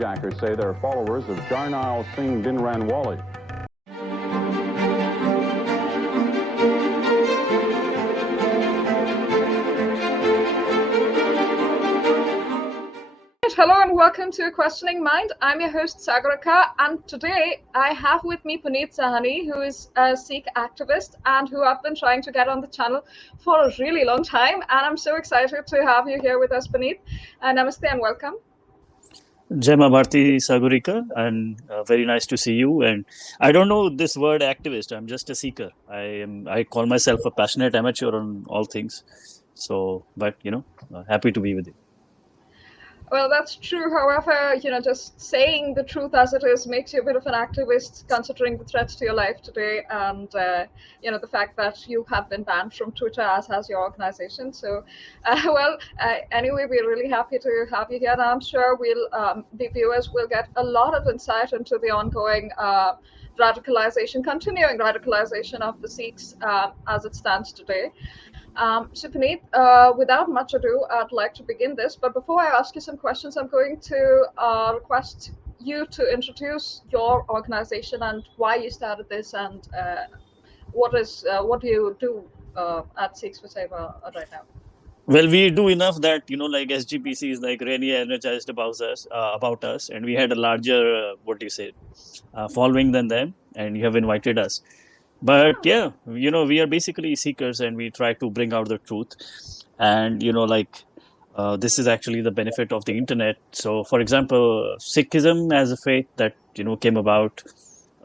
hijackers say they're followers of Jarnail Singh Binranwali. Hello and welcome to Questioning Mind. I'm your host Sagarika, and today I have with me Puneet Sahani, who is a Sikh activist and who I've been trying to get on the channel for a really long time. And I'm so excited to have you here with us, Puneet. Namaste and welcome. Jai Bharti Sagurika, and very nice to see you. And I don't know this word activist. I'm just a seeker. I call myself a passionate amateur on all things. So, but happy to be with you. Well, that's true. However, just saying the truth as it is makes you a bit of an activist, considering the threats to your life today, and the fact that you have been banned from Twitter, as has your organization. So, anyway, we're really happy to have you here, and I'm sure the viewers will get a lot of insight into the ongoing continuing radicalization of the Sikhs as it stands today. So Puneet, without much ado, I'd like to begin this. But before I ask you some questions, I'm going to request you to introduce your organization and why you started this, and what do you do at Sikhs for Seva right now? Well, we do enough that SGPC is really energized about us, and we had a larger following than them, and you have invited us. But yeah, we are basically seekers, and we try to bring out the truth. And this is actually the benefit of the internet. So, for example, Sikhism as a faith that came about.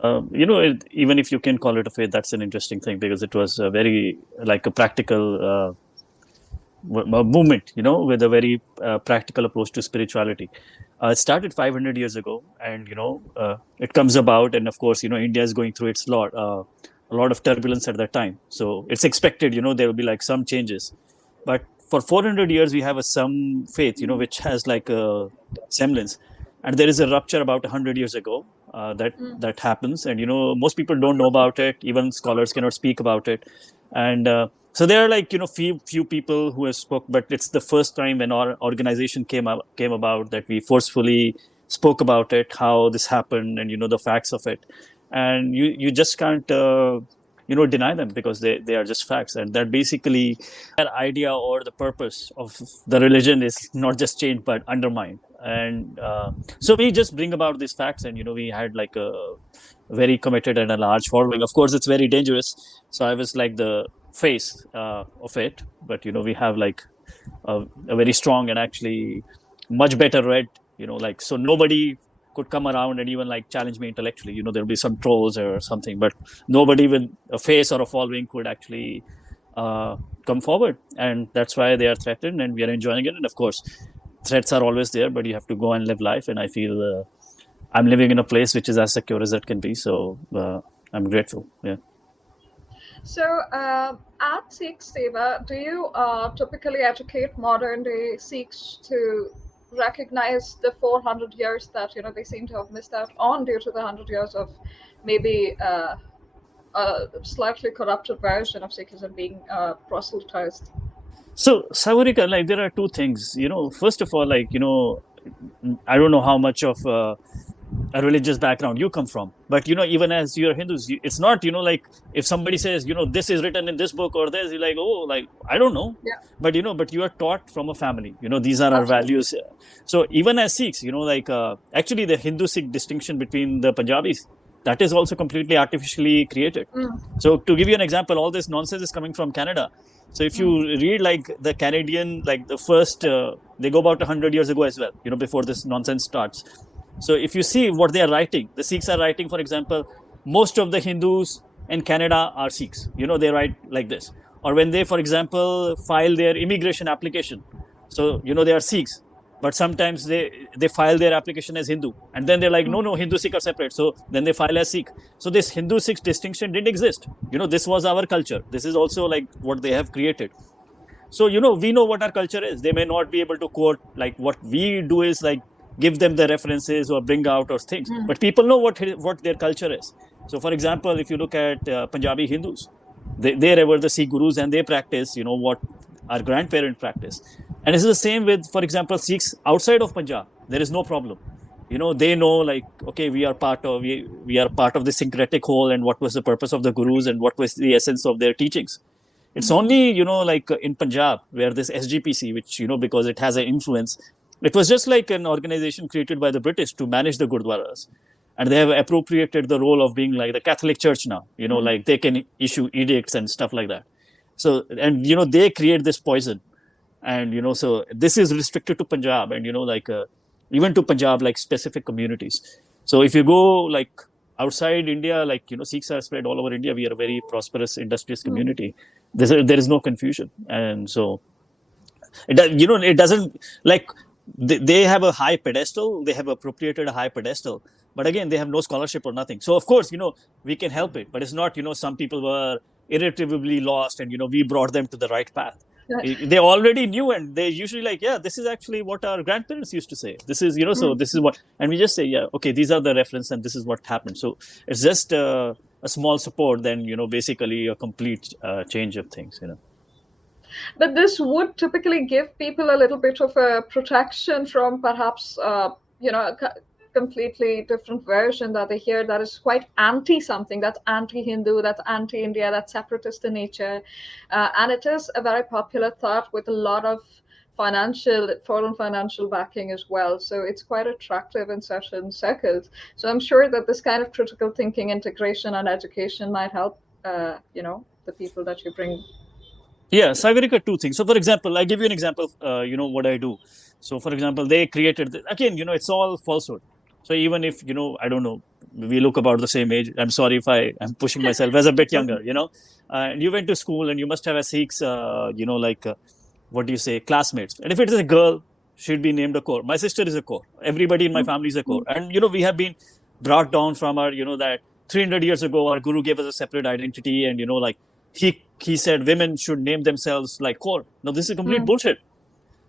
Even if you can call it a faith, that's an interesting thing, because it was a very a practical movement, with a very practical approach to spirituality. It started 500 years ago, and it comes about, and of course, India is going through a lot of turbulence at that time. So it's expected, there will be some changes. But for 400 years, we have some faith, which has a semblance. And there is a rupture about 100 years ago that happens. And, most people don't know about it. Even scholars cannot speak about it. And so there are few people who have spoke, but it's the first time when our organization came about that we forcefully spoke about it, how this happened, and, the facts of it. And you just can't deny them, because they are just facts. And that basically that idea or the purpose of the religion is not just changed but undermined. And so we just bring about these facts, and we had a very committed and a large following. Of course, it's very dangerous, so I was the face of it, but we have a very strong and actually much better read, so nobody could come around and even challenge me intellectually. There'll be some trolls or something, but nobody with a face or a following could actually come forward. And that's why they are threatened, and we are enjoying it. And of course, threats are always there, but you have to go and live life. And I feel I'm living in a place which is as secure as it can be. So I'm grateful. Yeah. So at Sikh Seva, do you typically educate modern day Sikhs to recognize the 400 years that they seem to have missed out on due to the 100 years of maybe a slightly corrupted version of Sikhism being proselytized? So Savarika, there are two things. First of all, I don't know how much of a religious background you come from, but even as you're Hindus, it's not if somebody says this is written in this book or this, you're I don't know. Yeah. But but you are taught from a family, these are our values. So even as Sikhs, actually the Hindu Sikh distinction between the Punjabis, that is also completely artificially created. So to give you an example, all this nonsense is coming from Canada. So if you read the Canadian, the first they go about 100 years ago as well, before this nonsense starts. So if you see what they are writing, the Sikhs are writing, for example, most of the Hindus in Canada are Sikhs. They write like this. Or when they, for example, file their immigration application. So, they are Sikhs, but sometimes they file their application as Hindu. And then they're no, Hindu Sikh are separate. So then they file as Sikh. So this Hindu Sikh distinction didn't exist. This was our culture. This is also what they have created. So, we know what our culture is. They may not be able to quote, what we do is give them the references or bring out those things. But people know what their culture is. So, for example, if you look at Punjabi Hindus, they revere the Sikh gurus and they practice, what our grandparents practice. And this is the same with, for example, Sikhs outside of Punjab. There is no problem. they know like, okay, we are part of the syncretic whole, and what was the purpose of the gurus and what was the essence of their teachings. It's only, like in Punjab, where this SGPC, which, because it has an influence, it was just like an organization created by the British to manage the Gurdwaras. And they have appropriated the role of being like the Catholic Church now, like they can issue edicts and stuff like that. So, and, they create this poison. And, so this is restricted to Punjab and, like even to Punjab, like specific communities. So if you go like outside India, like, Sikhs are spread all over India. We are a very prosperous, industrious community. There is no confusion. And so, it doesn't like they have a high pedestal. They have appropriated a high pedestal. But again, they have no scholarship or nothing. So, of course, we can help it. But it's not, some people were irretrievably lost and, we brought them to the right path. They already knew, and they usually like, yeah, this is actually what our grandparents used to say. This is, so this is what, and we just say, yeah, okay, these are the reference and this is what happened. So it's just a small support, then, basically a complete change of things, But this would typically give people a little bit of a protection from perhaps, completely different version that they hear that is quite anti something, that's anti-Hindu, that's anti-India, that's separatist in nature. And it is a very popular thought with a lot of foreign financial backing as well. So it's quite attractive in certain circles. So I'm sure that this kind of critical thinking, integration, and education might help, the people that you bring. Yeah, Sagarika, two things. So, for example, I give you an example of, what I do. So, for example, they created, again, it's all falsehood. So even if, I don't know, we look about the same age, I'm sorry if I'm pushing myself as a bit younger, and you went to school and you must have a Sikhs, what do you say, classmates. And if it is a girl, she'd be named a Kaur. My sister is a Kaur. Everybody in my family is a Kaur. And, we have been brought down from our, that 300 years ago, our guru gave us a separate identity. And, like he said women should name themselves like Kaur. Now, this is complete bullshit.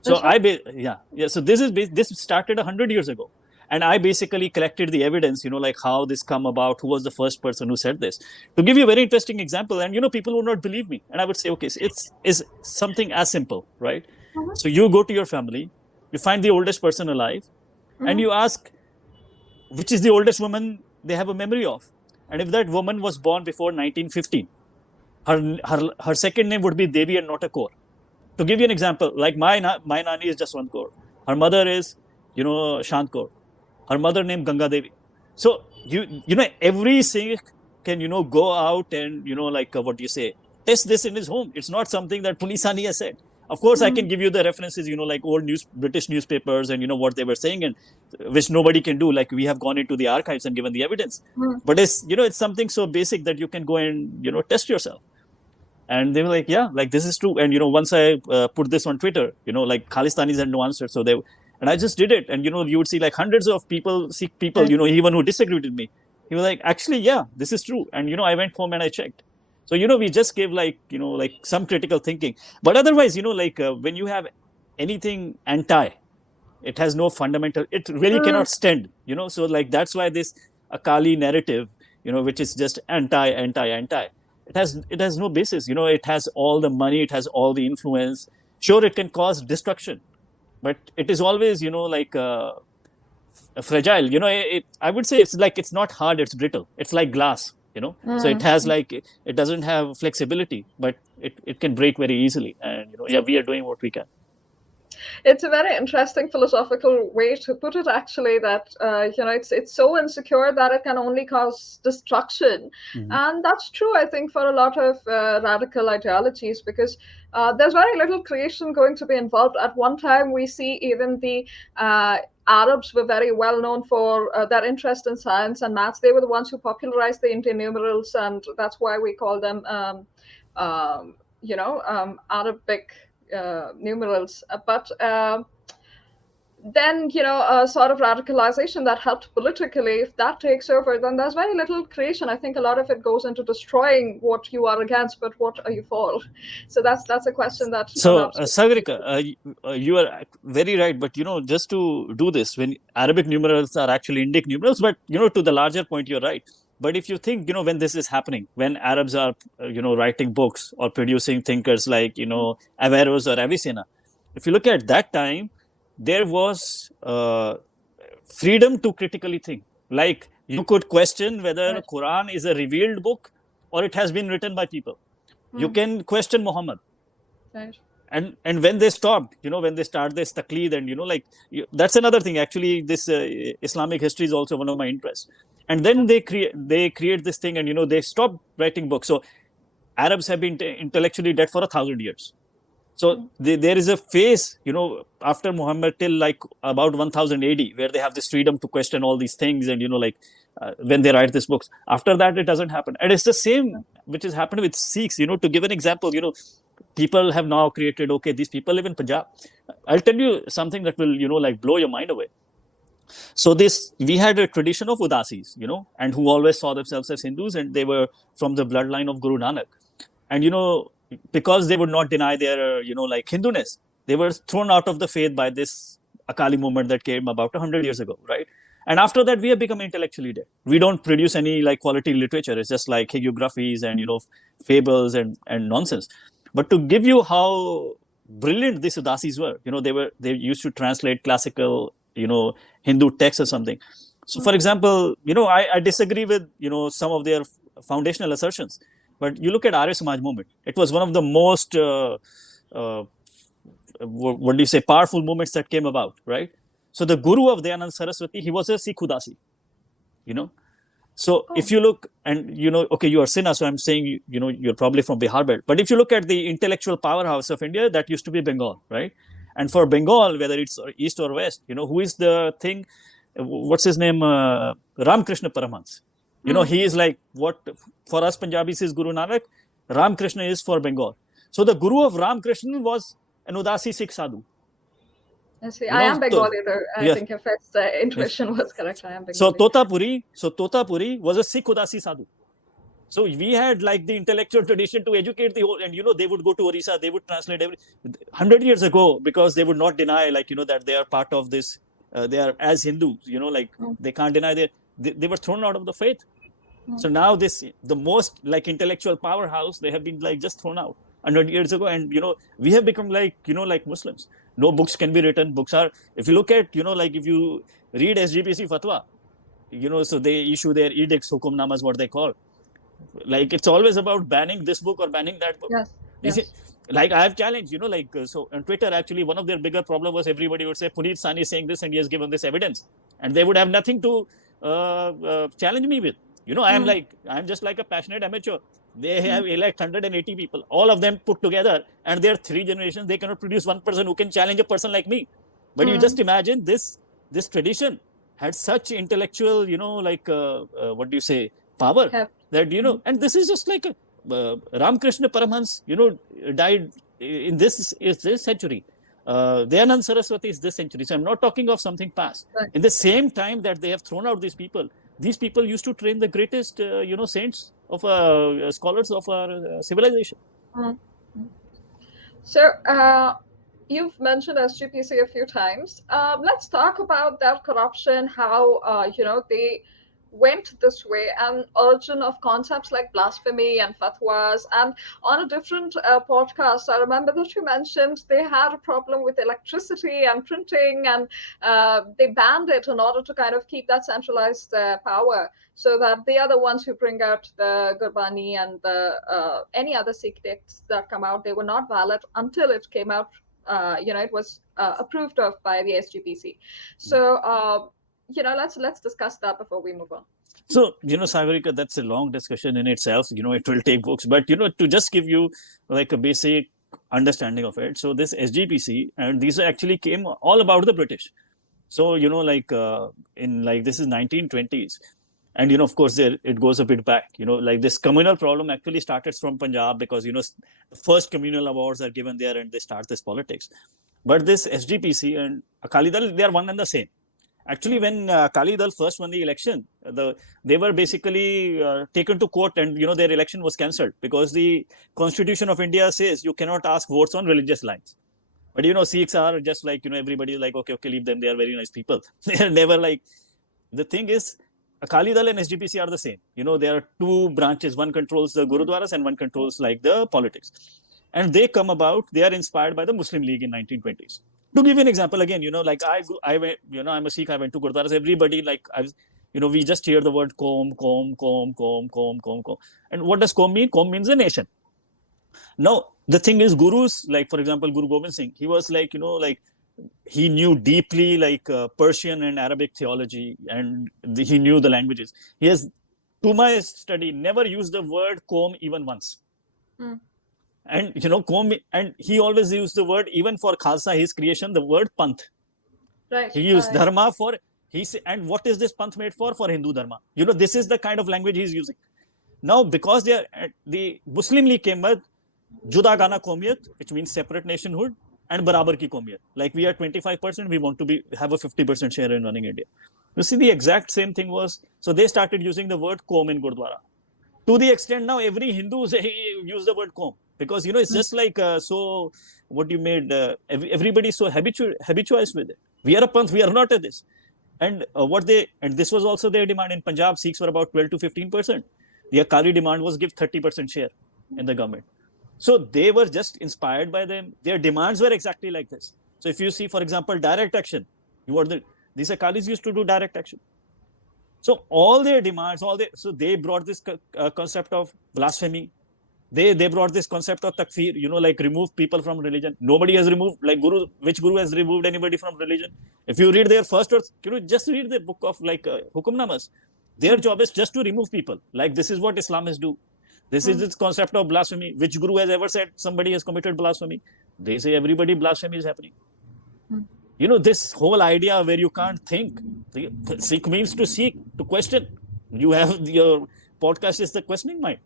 So so this started 100 years ago. And I basically collected the evidence, like how this come about, who was the first person who said this. To give you a very interesting example, and, people would not believe me. And I would say, okay, so it's something as simple, right? So you go to your family, you find the oldest person alive, and you ask, which is the oldest woman they have a memory of? And if that woman was born before 1915, her second name would be Devi and not a Kaur. To give you an example, like my nani is just one Kaur. Her mother is, Shant Kaur. Her mother named Ganga Devi. So, every Sikh can, go out and, what do you say, test this in his home. It's not something that Puneet Sahani has said. Of course, I can give you the references, like old British newspapers and, what they were saying, and which nobody can do. Like we have gone into the archives and given the evidence. But it's, it's something so basic that you can go and, test yourself. And they were like, yeah, like this is true. And, once I put this on Twitter, like Khalistanis had no answer. So and I just did it. And, you would see like hundreds of people, Sikh people, even who disagreed with me. He was like, actually, yeah, this is true. And, I went home and I checked. So, we just gave like, like some critical thinking. But otherwise, when you have anything anti, it has no fundamental, it really cannot stand, So like, that's why this Akali narrative, which is just anti. It has no basis. It has all the money. It has all the influence. Sure, it can cause destruction. But it is always, like fragile. I would say it's not hard, it's brittle. It's like glass, So it has it doesn't have flexibility, but it can break very easily. And, we are doing what we can. It's a very interesting philosophical way to put it, actually, that, it's so insecure that it can only cause destruction. And that's true, I think, for a lot of radical ideologies, because there's very little creation going to be involved. At one time, we see even the Arabs were very well known for their interest in science and maths. They were the ones who popularized the Indian numerals, and that's why we call them, Arabic numerals. But then, sort of radicalization that helped politically, if that takes over, then there's very little creation. I think a lot of it goes into destroying what you are against, but what are you for? So that's a question that. So, Sagarika, you are very right. But, just to do this, when Arabic numerals are actually Indic numerals, but, to the larger point, you're right. But if you think, when this is happening, when Arabs are, writing books or producing thinkers like, Averroes or Avicenna, if you look at that time, there was freedom to critically think. Like you could question whether Right. Quran is a revealed book or it has been written by people. You can question Muhammad. Right. And when they stopped, when they start this taqleed, and that's another thing. Actually, this Islamic history is also one of my interests. And then they create this thing, and they stopped writing books. So Arabs have been intellectually dead for 1,000 years. So there is a phase, after Muhammad till like about 1000 AD, where they have this freedom to question all these things, and when they write these books. After that, it doesn't happen, and it's the same which has happened with Sikhs. To give an example, people have now created, okay, these people live in Punjab. I'll tell you something that will blow your mind away. So we had a tradition of Udasis, and who always saw themselves as Hindus, and they were from the bloodline of Guru Nanak. And because they would not deny their Hinduness, they were thrown out of the faith by this Akali movement that came about 100 years ago, right? And after that, we have become intellectually dead. We don't produce any quality literature. It's just like hagiographies and fables and nonsense. But to give you how brilliant these Udasis were, they used to translate classical Hindu texts or something. So, for example, I disagree with some of their foundational assertions. But you look at Arya Samaj movement. It was one of the most powerful movements that came about, right? So the guru of Dayanand Saraswati, he was a Sikh Udasi, So if you look, and okay, you are Sinha, so I'm saying you're probably from Bihar belt. But if you look at the intellectual powerhouse of India, that used to be Bengal, right? And for Bengal, whether it's east or west, who is the thing? What's his name? Ramakrishna Paramhans. He is like what for us Punjabis is Guru Nanak. Ramakrishna is for Bengal. So the guru of Ramakrishna was an Udasi Sikh sadhu. I see. I am Bengali, though. I think if its intuition was correct, I am Bengali. So Totapuri was a Sikh Udasi sadhu. So we had the intellectual tradition to educate the whole, and they would go to Orissa, they would translate 100 years ago, because they would not deny that they are part of this. They are as Hindus, they can't deny they were thrown out of the faith. So now the most intellectual powerhouse, they have been just thrown out 100 years ago, and we have become like Muslims. No books can be written. Books are, if you look at if you read SGPC fatwa, so they issue their edicts, hukumnamas, what they call. It's always about banning this book or banning that book. Yes. I have challenged, so on Twitter, actually, one of their bigger problem was everybody would say, Puneet Sahani is saying this and he has given this evidence. And they would have nothing to challenge me with. I'm just like a passionate amateur. They have 180 people, all of them put together, and they're 3 generations. They cannot produce one person who can challenge a person like me. But you just imagine this tradition had such intellectual, power that, and this is just like Ramakrishna Paramhans, died in this century. Dayanand Saraswati is this century. So I'm not talking of something past. Right. In the same time that they have thrown out these people used to train the greatest, saints of scholars of our civilization. So you've mentioned SGPC a few times. Let's talk about that corruption, how they went this way, and origin of concepts like blasphemy and fatwas. And on a different podcast, I remember that you mentioned they had a problem with electricity and printing, and they banned it in order to kind of keep that centralized power, so that they are the ones who bring out the Gurbani and the any other Sikh texts that come out. They were not valid until it came out. It was approved of by the SGPC. So let's discuss that before we move on. So, Sagarika, that's a long discussion in itself. It will take books, but to just give you a basic understanding of it. So this SGPC, and these actually came all about the British. So in this is 1920s, and of course it goes a bit back. This communal problem actually started from Punjab, because the first communal awards are given there, and they start this politics. But this SGPC and Akali Dal, they are one and the same. Actually, when Akali Dal first won the election, they were basically taken to court, and their election was cancelled, because the Constitution of India says you cannot ask votes on religious lines. But Sikhs are just everybody okay, leave them. They are very nice people. They are never the thing is, Akali Dal and SGPC are the same. There are 2 branches. One controls the Gurdwaras and one controls the politics. And they come about. They are inspired by the Muslim League in 1920s. To give you an example, again, like I went, I'm a Sikh, I went to Gurdwaras, everybody, like, we just hear the word Qom, Qom, Qom, Qom, Qom, Qom, Qom. And what does Qom mean? Qom means a nation. Now, the thing is, gurus, like, for example, Guru Gobind Singh, he was like, like, he knew deeply, like, Persian and Arabic theology, and he knew the languages. He has, to my study, never used the word Qom even once. And, Qom, and he always used the word, even for Khalsa, his creation, the word Panth. Right. He used Dharma for, and what is this Panth made for? For Hindu Dharma. This is the kind of language he's using. Now, because the Muslim League came with Juda Gana Qomiyat, which means separate nationhood, and Barabar Ki Qomiyat. Like, we are 25%, we want to have a 50% share in running India. You see, the exact same thing was, so they started using the word Qom in Gurdwara. To the extent now, every Hindu use the word Qom. Because, it's just like, so what you made, everybody's so habitualized with it. We are a Panth, we are not at this. And and this was also their demand in Punjab. Sikhs were about 12 to 15%. The Akali demand was give 30% share in the government. So they were just inspired by them. Their demands were exactly like this. So if you see, for example, direct action, these Akalis used to do direct action. So all their demands, so they brought this concept of blasphemy. They brought this concept of takfir, like, remove people from religion. Nobody has removed, like, which guru has removed anybody from religion? If you read their first words, just read their book of, like, Hukumnamas. Their job is just to remove people. Like, this is what Islamists do. This is this concept of blasphemy. Which guru has ever said somebody has committed blasphemy? They say everybody blasphemy is happening. This whole idea where you can't think. Sikh means to seek, to question. You have your podcast is the questioning mind.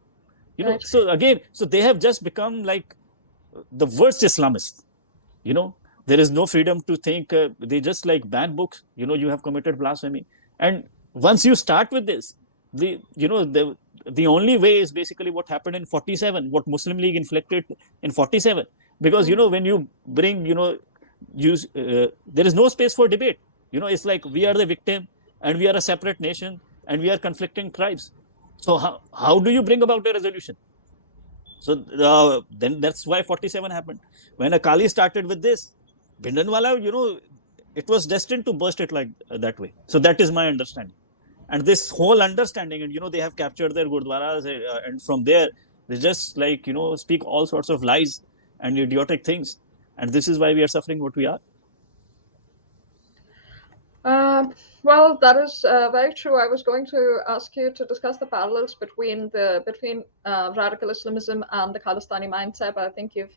Right. So again, so they have just become like the worst Islamists. There is no freedom to think. They just like ban books. You have committed blasphemy. And once you start with this, the only way is basically what happened in 47, what Muslim League inflicted in 47. Because, when you bring, there is no space for debate. It's like we are the victim and we are a separate nation and we are conflicting tribes. So how do you bring about a resolution? So then that's why 47 happened. When Akali started with this, Bhindranwala, it was destined to burst it like that way. So that is my understanding. And this whole understanding, and they have captured their Gurdwaras, and from there, they just like, speak all sorts of lies and idiotic things. And this is why we are suffering what we are. Well, that is very true. I was going to ask you to discuss the parallels between radical Islamism and the Khalistani mindset. But I think you've,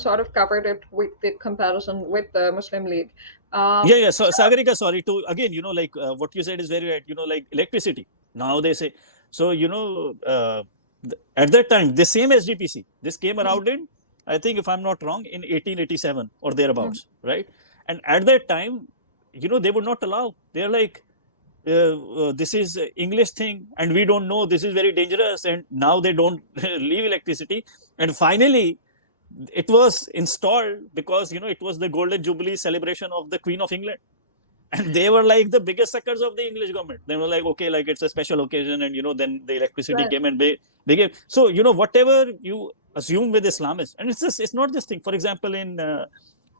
sort of covered it with the comparison with the Muslim League. Yeah. So Sagarika, sorry to again, like what you said is very right. Like electricity. Now they say so. At that time, the same SGPC. This came around in, I think, if I'm not wrong, in 1887 or thereabouts, right? And at that time, they would not allow. They're like, this is English thing and we don't know, this is very dangerous. And now they don't leave electricity. And finally, it was installed because, it was the Golden Jubilee celebration of the Queen of England. And they were like the biggest suckers of the English government. They were like, okay, like it's a special occasion. And, then the electricity came and they gave. So, whatever you assume with Islamists, and it's not this thing. For example, in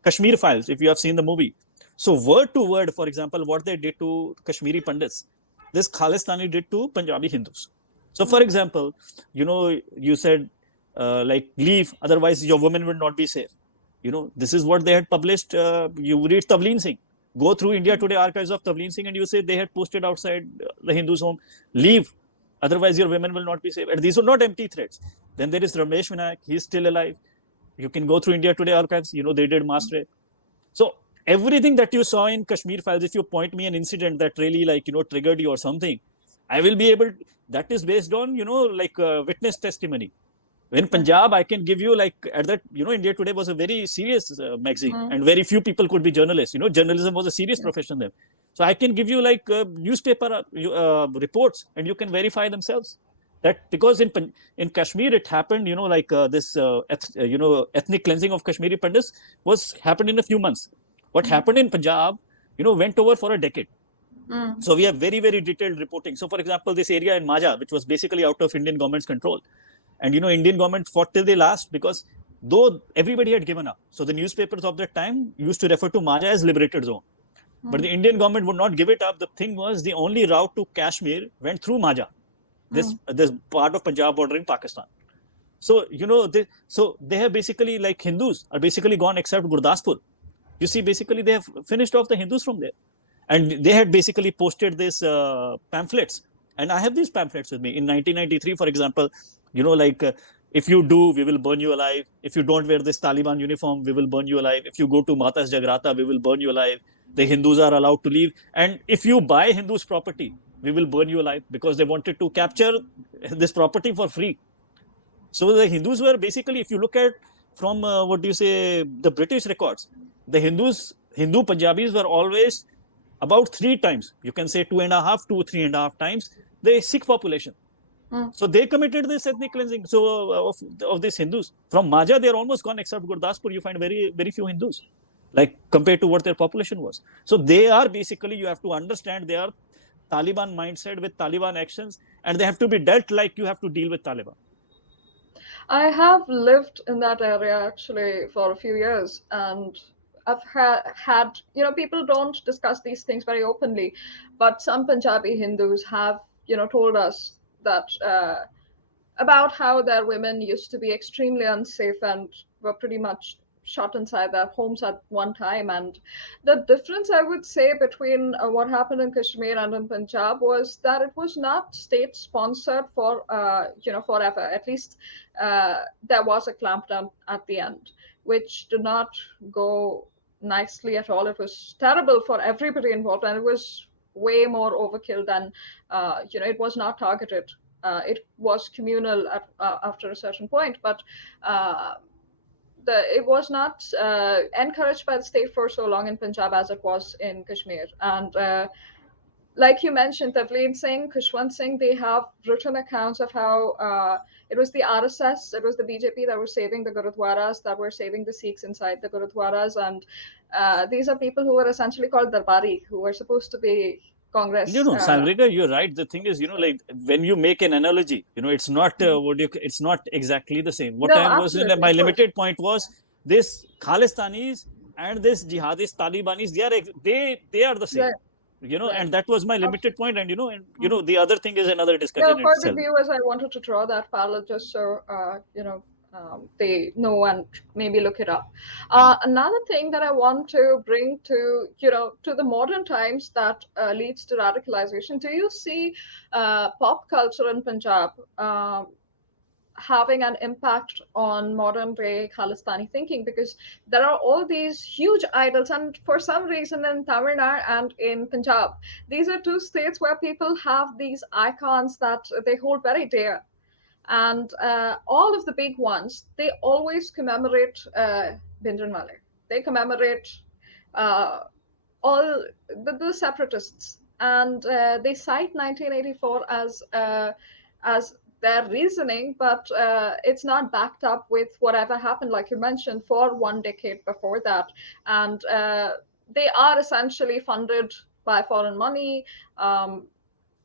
Kashmir Files, if you have seen the movie, so word to word, for example, what they did to Kashmiri Pandits, this Khalistani did to Punjabi Hindus. So, for example, you said, like, leave, otherwise your women will not be safe. This is what they had published. You read Tavleen Singh. Go through India Today archives of Tavleen Singh and you say they had posted outside the Hindus' home, leave, otherwise your women will not be safe. And these were not empty threats. Then there is Ramesh Vinayak. He's still alive. You can go through India Today archives. They did mass rape. So, everything that you saw in Kashmir Files, if you point me an incident that really triggered you or something, I will be able, that is based on, witness testimony. In Punjab, I can give you at that, India Today was a very serious magazine and very few people could be journalists. Journalism was a serious profession there. So I can give you newspaper reports and you can verify themselves. That because in Kashmir it happened, this ethnic cleansing of Kashmiri Pandits happened in a few months. What happened in Punjab, went over for a decade. So we have very, very detailed reporting. So, for example, this area in Maja, which was basically out of Indian government's control. And, Indian government fought till they last because though everybody had given up. So the newspapers of that time used to refer to Maja as liberated zone. But the Indian government would not give it up. The thing was, the only route to Kashmir went through Maja, this part of Punjab bordering Pakistan. So, they have basically, like Hindus are basically gone except Gurdaspur. You see, basically they have finished off the Hindus from there. And they had basically posted these pamphlets. And I have these pamphlets with me. In 1993, for example, if you do, we will burn you alive. If you don't wear this Taliban uniform, we will burn you alive. If you go to Mata's Jagrata, we will burn you alive. The Hindus are allowed to leave. And if you buy Hindus' property, we will burn you alive, because they wanted to capture this property for free. So the Hindus were basically, if you look at from, the British records, the Hindu Punjabis were always about 3 times, you can say 2.5 to 3.5 times, the Sikh population. So they committed this ethnic cleansing of these Hindus. From Maja, they're almost gone, except Gurdaspur, you find very, very few Hindus, like compared to what their population was. So they are basically, you have to understand, they are Taliban mindset with Taliban actions, and they have to be dealt like you have to deal with Taliban. I have lived in that area actually for a few years, and I've had, people don't discuss these things very openly, but some Punjabi Hindus have, told us that about how their women used to be extremely unsafe and were pretty much shut inside their homes at one time. And the difference, I would say, between what happened in Kashmir and in Punjab was that it was not state sponsored for forever. At least there was a clampdown at the end, which did not go nicely at all. It was terrible for everybody involved, and it was way more overkill than it was not targeted. It was communal after a certain point, but it was not encouraged by the state for so long in Punjab as it was in Kashmir. And like you mentioned, Tavleen Singh, Khushwant Singh, they have written accounts of how it was the RSS, it was the BJP that were saving the Gurdwaras, that were saving the Sikhs inside the Gurdwaras. And these are people who were essentially called Darbari, who were supposed to be Congress. Sagrika, you're right. The thing is, like when you make an analogy, it's not it's not exactly the same. What I was my limited point was this Khalistanis and this jihadist Talibanis. They are the same. Yeah. And that was my limited point. And the other thing is another discussion. Yeah, for the viewers, I wanted to draw that parallel just so they know and maybe look it up. Another thing that I want to bring to the modern times that leads to radicalization. Do you see pop culture in Punjab having an impact on modern day Khalistani thinking? Because there are all these huge idols, and for some reason in Tamil Nadu and in Punjab, these are 2 states where people have these icons that they hold very dear. And all of the big ones, they always commemorate Bhindranwale. They commemorate all the separatists, and they cite 1984 as their reasoning, but it's not backed up with whatever happened, like you mentioned, for 1 decade before that. And they are essentially funded by foreign money.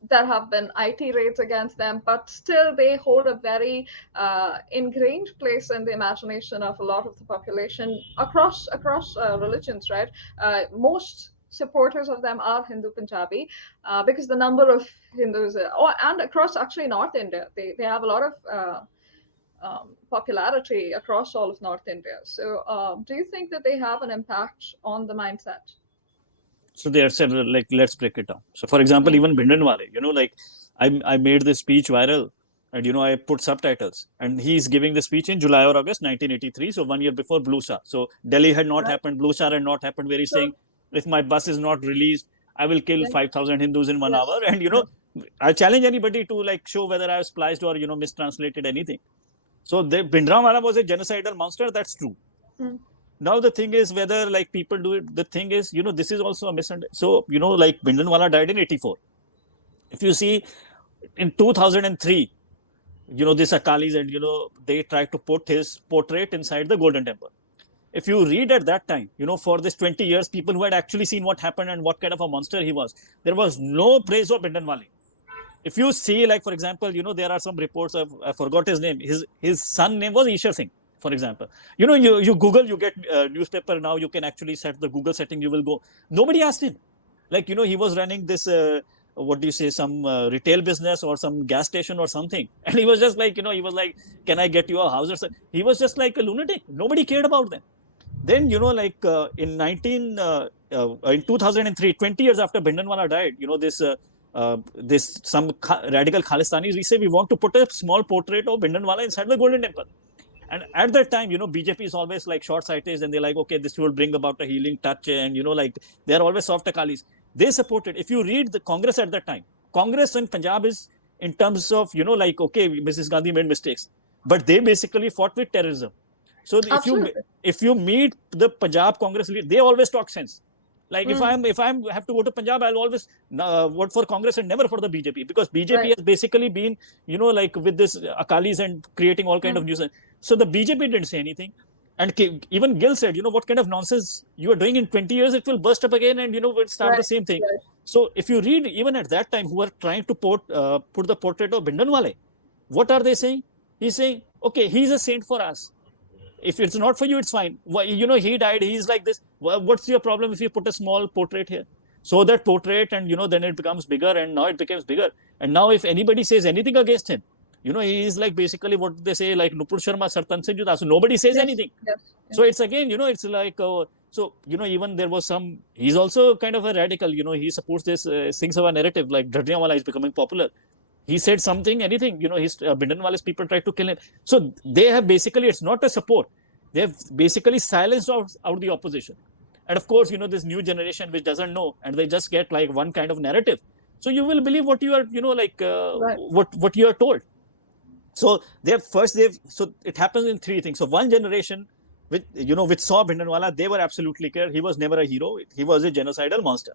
There have been IT raids against them, but still they hold a very ingrained place in the imagination of a lot of the population across religions, right? Most supporters of them are Hindu Punjabi because the number of Hindus, and across actually North India, they have a lot of popularity across all of North India. So do you think that they have an impact on the mindset? So there are several, let's break it down. So for example, even Bhindranwale, I made this speech viral, and I put subtitles, and he's giving the speech in July or August 1983, so 1 year before Blue Star. So Delhi had not happened, Blue Star had not happened, where he's saying, if my bus is not released, I will kill 5,000 Hindus in 1 hour. And I challenge anybody to show whether I have spliced or mistranslated anything. So Bhindranwale was a genocidal monster, that's true. Now the thing is whether people do it. The thing is, this is also a misunderstanding. So, Bhindranwale died in 84. If you see in 2003, this Akalis and, they tried to put his portrait inside the Golden Temple. If you read at that time, for this 20 years, people who had actually seen what happened and what kind of a monster he was, there was no praise of Bhindranwale. If you see, for example, there are some reports of, I forgot his name. His son name was Ishar Singh. for example. You Google, you get newspaper now, you can actually set the Google setting, you will go. Nobody asked him. Like, he was running this, what do you say, some retail business or some gas station or something. And he was just like, he was like, can I get you a house or something? He was just like a lunatic. Nobody cared about them. Then, in 2003, 20 years after Bhindranwala died, this some radical Khalistanis, we say we want to put a small portrait of Bhindranwala inside the Golden Temple. And at that time, BJP is always like short-sighted, and they're like, okay, this will bring about a healing touch, and they're always soft Akalis. They supported. If you read the Congress at that time, Congress in Punjab is in terms of, okay, Mrs. Gandhi made mistakes, but they basically fought with terrorism. So if you meet the Punjab Congress leader, they always talk sense. Like if I have to go to Punjab, I'll always vote for Congress and never for the BJP, because BJP has basically been, with this Akalis and creating all kind of nuisance. So the BJP didn't say anything. And even Gill said, what kind of nonsense you are doing in 20 years, it will burst up again and, we'll start the same thing. Right. So if you read, even at that time, who are trying to put the portrait of Bhindranwale, what are they saying? He's saying, okay, he's a saint for us. If it's not for you, it's fine. He died, he's like this. What's your problem if you put a small portrait here? So that portrait, and, then it becomes bigger, and now it becomes bigger. And now if anybody says anything against him, he is like basically what they say, like Nupur Sharma, Sartan Singh Juda. So nobody says anything. Yes. So it's again, it's like, even there was some, he's also kind of a radical, he supports this Singh Sabha narrative, like Dhadriawala is becoming popular. He said something, anything, his Bhindranwale's people tried to kill him. So they have basically, it's not a support. They have basically silenced out the opposition. And of course, this new generation which doesn't know, and they just get like one kind of narrative. So you will believe what you are, what you are told. So so it happens in three things. So one generation, which saw Bhindranwala, they were absolutely clear. He was never a hero. He was a genocidal monster.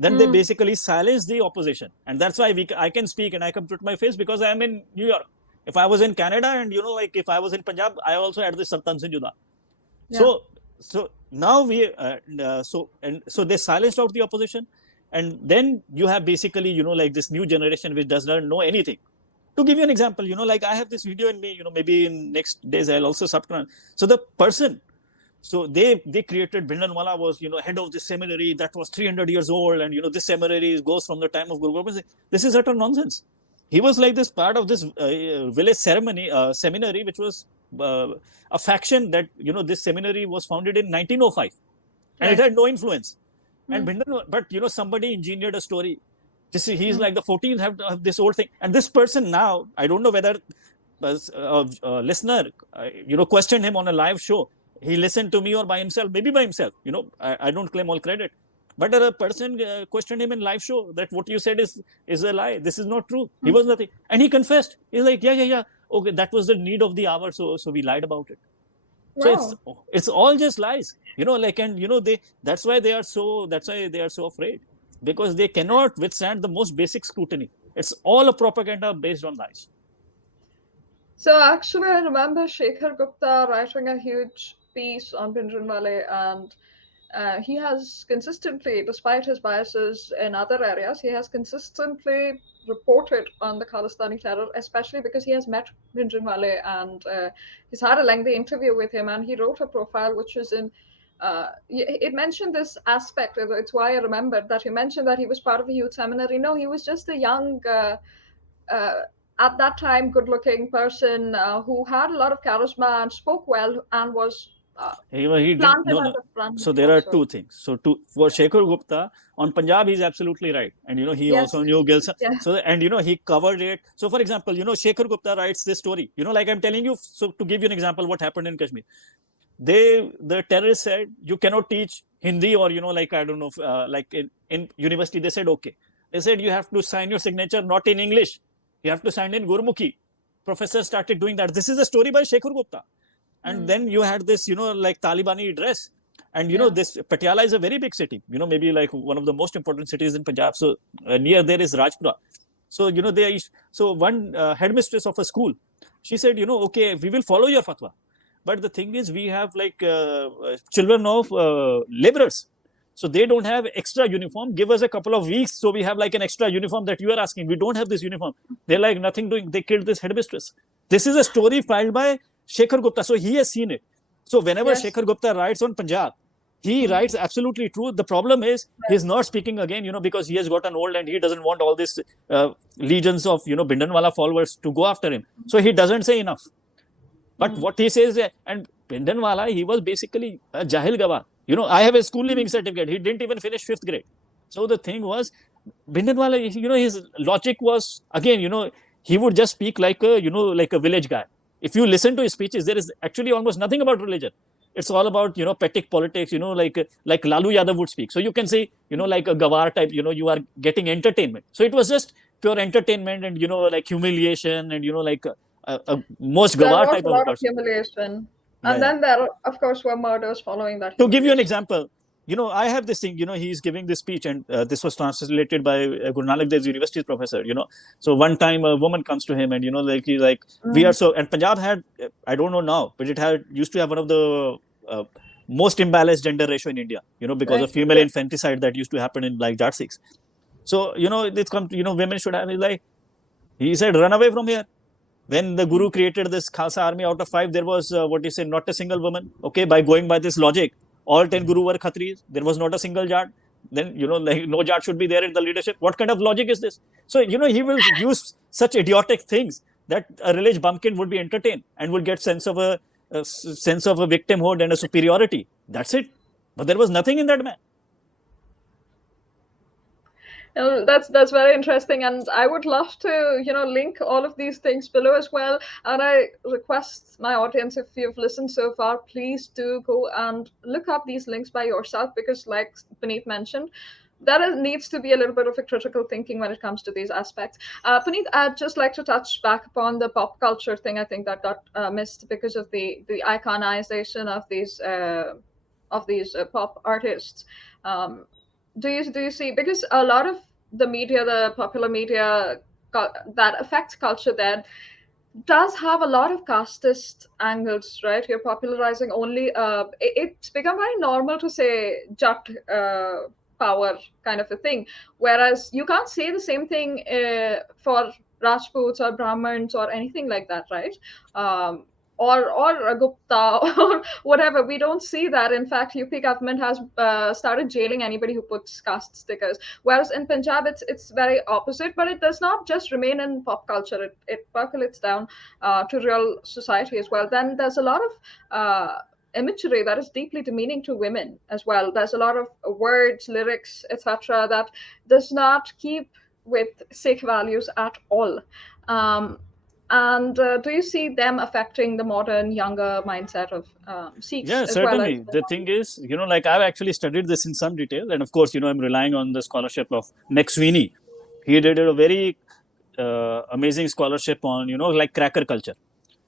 Then they basically silenced the opposition. And that's why I can speak and I can put my face, because I am in New York. If I was in Canada and, if I was in Punjab, I also had this Sartan Singh Juda. Yeah. So now so they silenced out the opposition. And then you have basically, this new generation which does not know anything. To give you an example, I have this video in me, maybe in next days I'll also subscribe. So the person, so they created, Bhindranwala was, head of this seminary that was 300 years old, and, this seminary goes from the time of Gurdwaras. This is utter nonsense. He was like this part of this village seminary, which was a faction that, this seminary was founded in 1905, and it had no influence. And Bhindranwala, but, somebody engineered a story. He's like the 14th have this old thing. And this person now, I don't know whether a listener, questioned him on a live show. He listened to me or by himself, maybe by himself. I don't claim all credit. But a person questioned him in live show that what you said is a lie. This is not true. He was nothing. And he confessed. He's like, yeah. Okay, that was the need of the hour. So we lied about it. Wow. So it's all just lies. That's why they are so afraid. Because they cannot withstand the most basic scrutiny. It's all a propaganda based on lies. So actually, I remember Shekhar Gupta writing a huge piece on Bhindranwale, and he has consistently, despite his biases in other areas, he has consistently reported on the Khalistani terror, especially because he has met Bhindranwale, and he's had a lengthy interview with him, and he wrote a profile which is in it mentioned this aspect. It's why I remembered that he mentioned that he was part of a youth seminary. No, he was just a young, at that time, good-looking person who had a lot of charisma and spoke well and was So there are two things. So for Shekhar Gupta, on Punjab, he's absolutely right. And, he also knew Gilson. Yeah. So, and, he covered it. So, for example, Shekhar Gupta writes this story. Like I'm telling you, so to give you an example, what happened in Kashmir. The terrorists said, you cannot teach Hindi or, I don't know, like in university, they said, okay. They said, you have to sign your signature not in English. You have to sign in Gurmukhi. Professors started doing that. This is a story by Shekhar Gupta. And then you had this, like Talibani dress. And, this Patiala is a very big city, maybe like one of the most important cities in Punjab. So near there is Rajpura. So, so one headmistress of a school, she said, okay, we will follow your fatwa. But the thing is, we have like children of laborers. So they don't have extra uniform. Give us a couple of weeks. So we have like an extra uniform that you are asking. We don't have this uniform. They're like nothing doing. They killed this headmistress. This is a story filed by Shekhar Gupta, so he has seen it. So whenever Yes. Shekhar Gupta writes on Punjab, he writes absolutely true. The problem is he's not speaking again, because he has gotten old and he doesn't want all these legions of, Bhindanwala followers to go after him. So he doesn't say enough. But what he says, and Bhindanwala, he was basically a Jahil Gawar. I have a school leaving certificate. He didn't even finish 5th grade. So the thing was, Bhindanwala, his logic was, again, he would just speak like a village guy. If you listen to his speeches, there is actually almost nothing about religion. It's all about, petty politics, like Lalu Yadav would speak. So you can say, like a Gawar type, you are getting entertainment. So it was just pure entertainment and, like humiliation and, like a most Gawar type There was a lot of of humiliation. Yeah. And then there, of course, were murders following that. To give you an example, I have this thing, he's giving this speech and this was translated by Guru Nanak Dev's university professor, So one time a woman comes to him and, he's like, we are so, and Punjab had, I don't know now, but it used to have one of the most imbalanced gender ratio in India, because of female infanticide that used to happen in like Jat Sikhs. So, it's come to, women should have, he said, run away from here. When the Guru created this Khalsa army, out of 5, there was, not a single woman. Okay, by going by this logic, all 10 Guru were Khatris. There was not a single Jat. Then, no Jat should be there in the leadership. What kind of logic is this? So, he will use such idiotic things that a village bumpkin would be entertained and would get sense of a victimhood and a superiority. That's it. But there was nothing in that man. That's very interesting, and I would love to link all of these things below as well. And I request my audience, if you've listened so far, please do go and look up these links by yourself, because like Puneet mentioned, needs to be a little bit of a critical thinking when it comes to these aspects. Puneet, I'd just like to touch back upon the pop culture thing. I think that got missed because of the iconization of these pop artists. Do you see, because a lot of the media, the popular media that affects culture there, does have a lot of casteist angles, right? You're popularizing only, it's become very normal to say Jat power kind of a thing, whereas you can't say the same thing for Rajputs or Brahmins or anything like that, right? Or a Gupta or whatever. We don't see that. In fact, UP government has started jailing anybody who puts caste stickers. Whereas in Punjab, it's very opposite. But it does not just remain in pop culture. It percolates down to real society as well. Then there's a lot of imagery that is deeply demeaning to women as well. There's a lot of words, lyrics, etc., that does not keep with Sikh values at all. And do you see them affecting the modern, younger mindset of Sikhs? Yeah, certainly. The thing is, I've actually studied this in some detail. And of course, I'm relying on the scholarship of Nick Sweeney. He did a very amazing scholarship on, like cracker culture.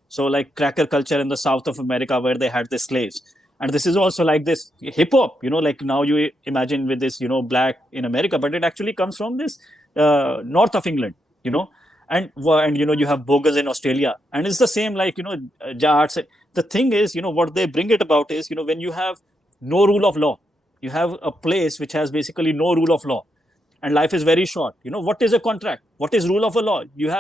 So like cracker culture in the South of America, where they had the slaves. And this is also like this hip hop, like now you imagine with this, black in America, but it actually comes from this north of England, And you have bogas in Australia, and it's the same like Jats. The thing is, what they bring it about is, when you have no rule of law, you have a place which has basically no rule of law, and life is very short. What is a contract? What is rule of a law? You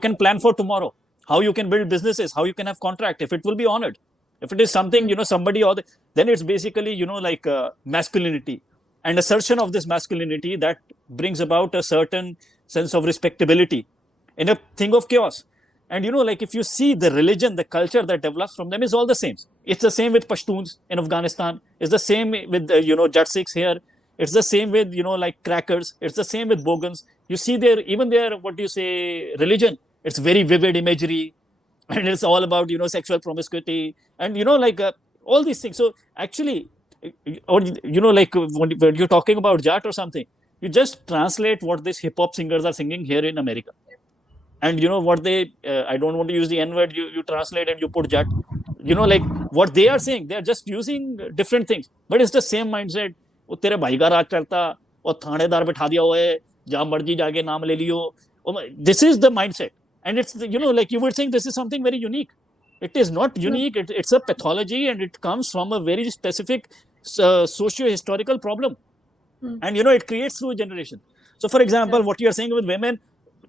can plan for tomorrow, how you can build businesses, how you can have contract, if it will be honored. If it is something, somebody or then it's basically, like masculinity and assertion of this masculinity that brings about a certain sense of respectability in a thing of chaos. And like if you see the religion, the culture that develops from them is all the same. It's the same with Pashtuns in Afghanistan. It's the same with Jat Sikhs here. It's the same with like crackers. It's the same with bogans. You see their religion. It's very vivid imagery, and it's all about sexual promiscuity and all these things. So actually, or like when you're talking about Jat or something, you just translate what these hip hop singers are singing here in America. And what they, I don't want to use the N word, you translate and you put Jat. Like what they are saying, they're just using different things. But it's the same mindset. वो तेरे भाई का राज करता और थानेदार बैठा दिया हुआ है जहां मर्जी जाके नाम ले लियो. This is the mindset. And it's, like you were saying, this is something very unique. It is not unique. It's a pathology, and it comes from a very specific socio-historical problem. And, it creates through a generation. So, for example, what you are saying with women,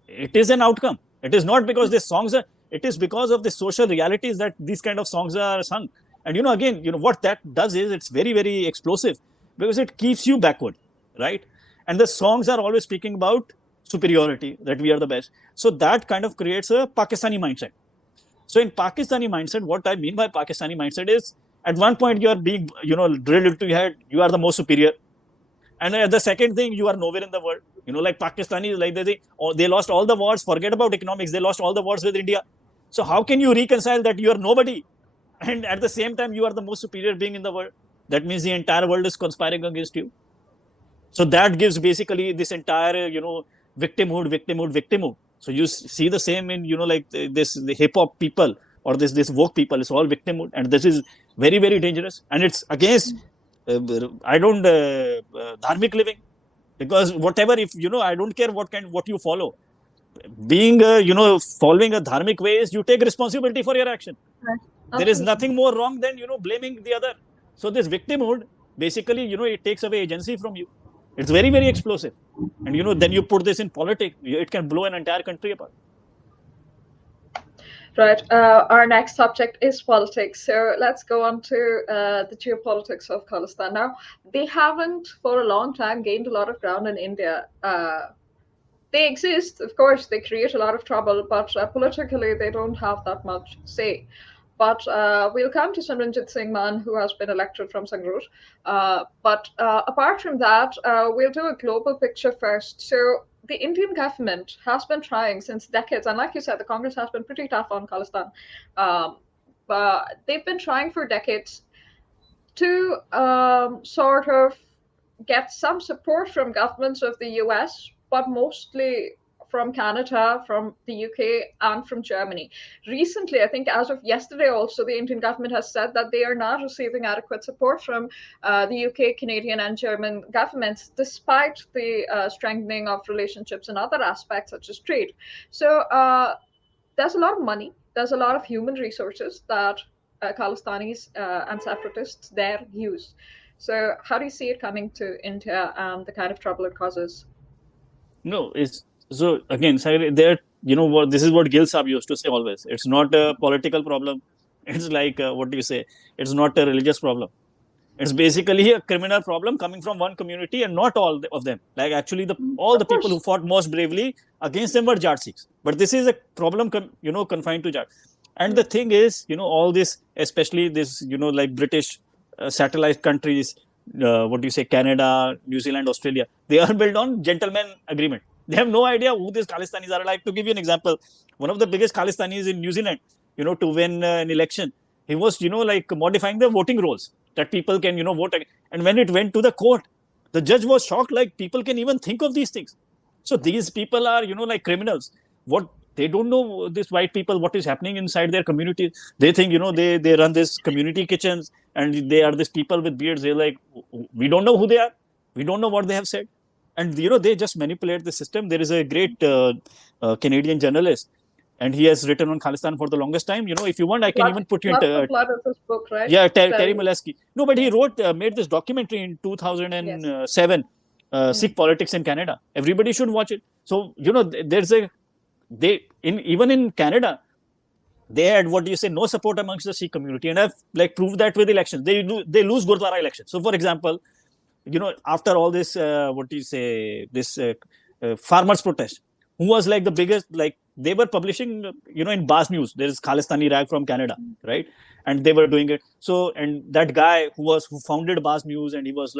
it is an outcome. It is not because these songs are, It is because of the social realities that these kind of songs are sung. And again, what that does is it's very, very explosive, because it keeps you backward, right? And the songs are always speaking about superiority, that we are the best. So that kind of creates a Pakistani mindset. So in Pakistani mindset, what I mean by Pakistani mindset is, at one point you are being, drilled into your head, you are the most superior. And the second thing, you are nowhere in the world. Like Pakistani, like they think, oh, they lost all the wars, forget about economics, they lost all the wars with India. So how can you reconcile that you are nobody, and at the same time you are the most superior being in the world? That means the entire world is conspiring against you. So that gives basically this entire, victimhood. So you see the same in, like the hip hop people or this woke people. It's all victimhood, and this is very, very dangerous, and it's against dharmic living, because whatever, if I don't care what you follow, being following a dharmic way is you take responsibility for your action. Right. There is nothing more wrong than blaming the other. So this victimhood basically it takes away agency from you. It's very, very explosive, and then you put this in politics, it can blow an entire country apart. Right. Our next subject is politics. So let's go on to the geopolitics of Khalistan. Now, they haven't for a long time gained a lot of ground in India. They exist, of course, they create a lot of trouble, but politically they don't have that much say. But we'll come to Simranjit Singh Mann, who has been elected from Sangrur. But apart from that, we'll do a global picture first. So the Indian government has been trying since decades, and like you said, the Congress has been pretty tough on Khalistan. But they've been trying for decades to sort of get some support from governments of the US, but mostly from Canada, from the UK, and from Germany. Recently, I think as of yesterday also, the Indian government has said that they are not receiving adequate support from the UK, Canadian, and German governments, despite the strengthening of relationships in other aspects, such as trade. So there's a lot of money, there's a lot of human resources that Khalistanis and separatists there use. So how do you see it coming to India and the kind of trouble it causes? No, it's so again, there. What this is what Gil Saab used to say always. It's not a political problem. It's like what do you say? It's not a religious problem. It's basically a criminal problem coming from one community, and not all of them. Like actually, all the people who fought most bravely against them were Jat Sikhs. But this is a problem, confined to Jat. And the thing is, all this, especially this, like British satellite countries, Canada, New Zealand, Australia, they are built on gentleman agreement. They have no idea who these Khalistanis are. Like, to give you an example, one of the biggest Khalistanis in New Zealand, to win an election, he was, modifying the voting rolls that people can, vote. And when it went to the court, the judge was shocked, like people can even think of these things. So these people are, like criminals. What they don't know, these white people, what is happening inside their community. They think, they run this community kitchens, and they are these people with beards. They're like, we don't know who they are. We don't know what they have said. And, they just manipulate the system. There is a great Canadian journalist, and he has written on Khalistan for the longest time. If you want, I can even put you into this book, right? Yeah, Terry Molesky. No, but he made this documentary in 2007, Sikh politics in Canada. Everybody should watch it. So, there's even in Canada, they had no support amongst the Sikh community, and I've proved that with elections. They lose Gurdwara elections. So, for example, after all this, farmers' protest, who was the biggest, they were publishing, in Baz News, there is Khalistani rag from Canada, right? And they were doing it. So, and that guy who founded Baz News, and he was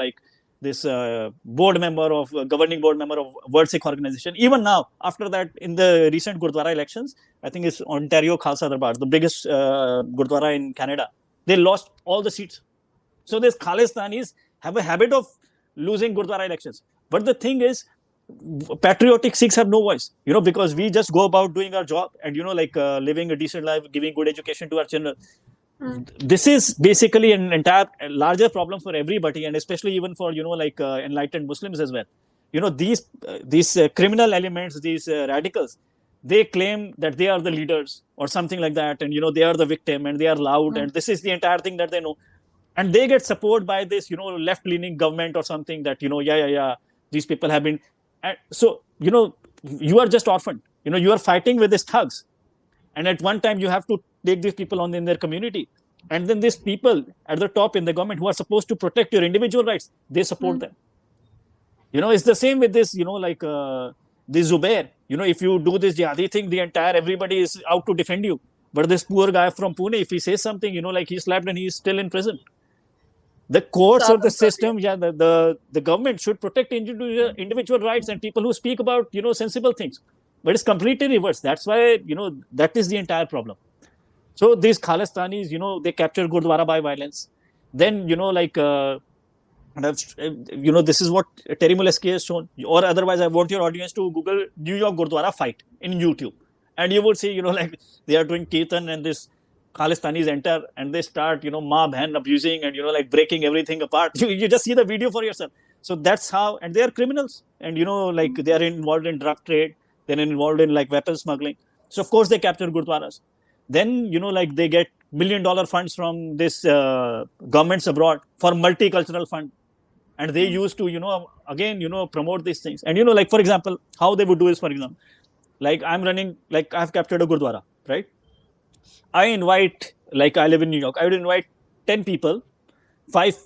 this governing board member of World Sikh Organization. Even now, after that, in the recent Gurdwara elections, I think it's Ontario Khalsa Darbar, the biggest Gurdwara in Canada, they lost all the seats. So these Khalistanis have a habit of losing Gurdwara elections. But the thing is, patriotic Sikhs have no voice, because we just go about doing our job and, living a decent life, giving good education to our children. This is basically an entire larger problem for everybody, and especially even for, enlightened Muslims as well. These criminal elements, these radicals, they claim that they are the leaders or something like that, and, they are the victim, and they are loud, and this is the entire thing that they know. And they get support by this, left-leaning government or something that, these people have been. And so, you are just orphaned. You are fighting with these thugs. And at one time, you have to take these people on in their community. And then these people at the top in the government who are supposed to protect your individual rights, they support them. It's the same with this, like this Zubair. If you do this jihadi thing, everybody is out to defend you. But this poor guy from Pune, if he says something, like he's slapped and he's still in prison. The courts or the system, the government should protect individual rights and people who speak about, sensible things. But it's completely reversed. That's why, that is the entire problem. So these Khalistanis, they capture Gurdwara by violence. Then, this is what Terry Molesky has shown. Or otherwise, I want your audience to Google New York Gurdwara fight in YouTube. And you would see, they are doing Kirtan and this Khalistanis enter and they start, ma bhan abusing and, breaking everything apart. You just see the video for yourself. So that's how, and they are criminals. And, they are involved in drug trade. They're involved in weapons smuggling. So, of course, they capture Gurdwaras. Then, they get $1 million funds from this governments abroad for multicultural fund. And they used to, again, promote these things. And, for example, how they would do is, for example, I've captured a Gurdwara, right? I invite, I live in New York, I would invite 10 people, five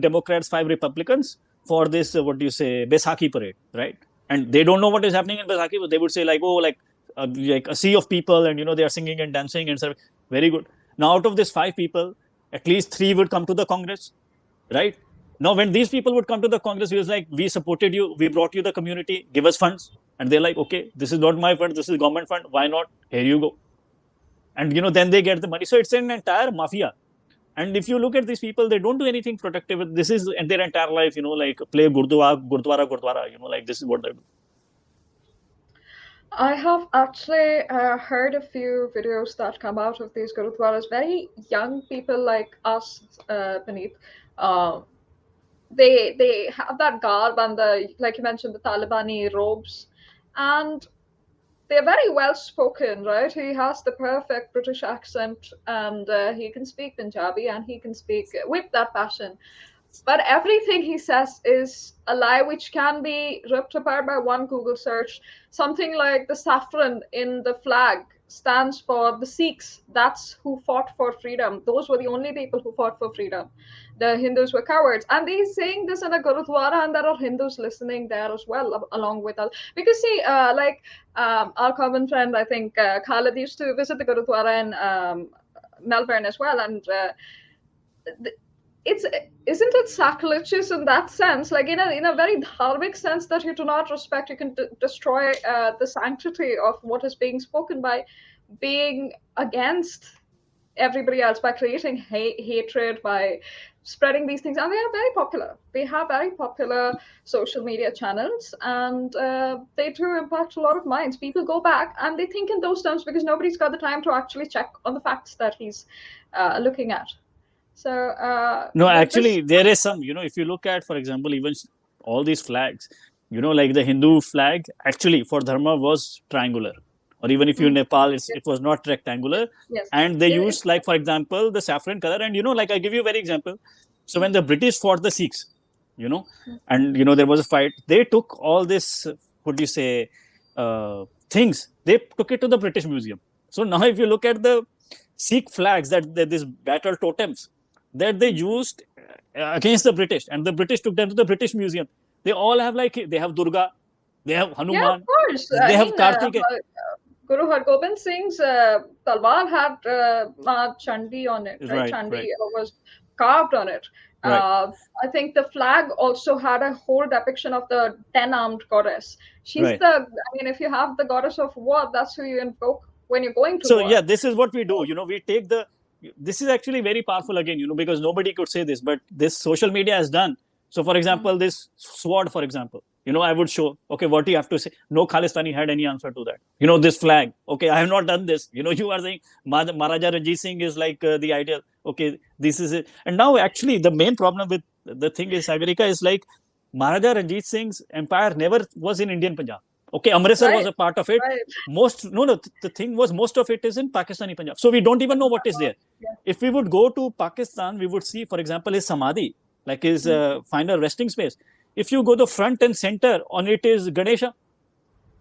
Democrats, 5 Republicans for this, Baisakhi parade, right? And they don't know what is happening in Baisakhi, but they would say a sea of people and, they are singing and dancing and stuff. Very good. Now, out of these 5 people, at least 3 would come to the Congress, right? Now, when these people would come to the Congress, we was like, we supported you, we brought you the community, give us funds. And they're like, okay, this is not my fund, this is government fund, why not? Here you go. And, then they get the money. So it's an entire mafia. And if you look at these people, they don't do anything productive. This is their entire life, play Gurdwara, this is what they do. I have actually heard a few videos that come out of these Gurdwaras. Very young people like us, Puneet, they have that garb and like you mentioned, the Taliban robes. And they're very well spoken, right? He has the perfect British accent and he can speak Punjabi and he can speak with that passion. But everything he says is a lie which can be ripped apart by one Google search. Something like the saffron in the flag stands for the Sikhs. That's who fought for freedom. Those were the only people who fought for freedom. The Hindus were cowards. And he's saying this in a Gurudwara, and there are Hindus listening there as well, along with us. Because see, our common friend, I think, Khalid used to visit the Gurudwara in Melbourne as well. And isn't it sacrilegious in that sense, like in a very dharmic sense, that you do not respect, you can destroy the sanctity of what is being spoken by being against everybody else, by creating hatred, by spreading these things. And they are very popular. They have very popular social media channels, and they do impact a lot of minds. People go back and they think in those terms because nobody's got the time to actually check on the facts that he's looking at. So no, actually, there is some, if you look at, for example, even all these flags, like the Hindu flag, actually for Dharma was triangular. Or even if you Nepal, it was not rectangular. Yes. And they used, like, for example, the saffron color. And, I give you a very example. So when the British fought the Sikhs, and, there was a fight, they took all this, things, they took it to the British Museum. So now if you look at the Sikh flags, these battle totems, that they used against the British, and the British took them to the British Museum. They all have they have Durga, they have Hanuman, yeah, of course. They have Kartik. Guru Hargobind Singh's talwar had Ma Chandi on it, right? Chandi was carved on it. Right. I think the flag also had a whole depiction of the 10-armed goddess. She's Right. if you have the goddess of war, that's who you invoke when you're going to So war. yeah, this is what we do. We take this is actually very powerful again, because nobody could say this, but this social media has done. So for example, this sword, for example, I would show, okay, what do you have to say? No Khalistani had any answer to that. This flag, okay, I have not done this. You are saying Maharaja Ranjit Singh is like the ideal. Okay, this is it. And now actually the main problem with the thing is, Sagarika, is like Maharaja Ranjit Singh's empire never was in Indian Punjab. Okay, Amritsar was a part of it. Right. The thing was most of it is in Pakistani Punjab. So we don't even know what is there. Yeah. If we would go to Pakistan, we would see, for example, his Samadhi, like his final resting space. If you go the front and center, on it is Ganesha.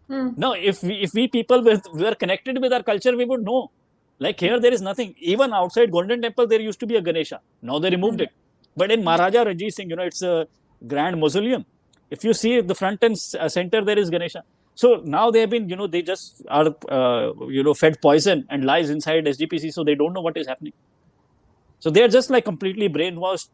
No, if we people were connected with our culture, we would know. Like here, there is nothing. Even outside Golden Temple, there used to be a Ganesha. Now they removed it. But in Maharaja Ranjit Singh, it's a grand mausoleum. If you see the front and center, there is Ganesha. So now they have been, they just are, fed poison and lies inside SGPC, so they don't know what is happening. So they are just like completely brainwashed,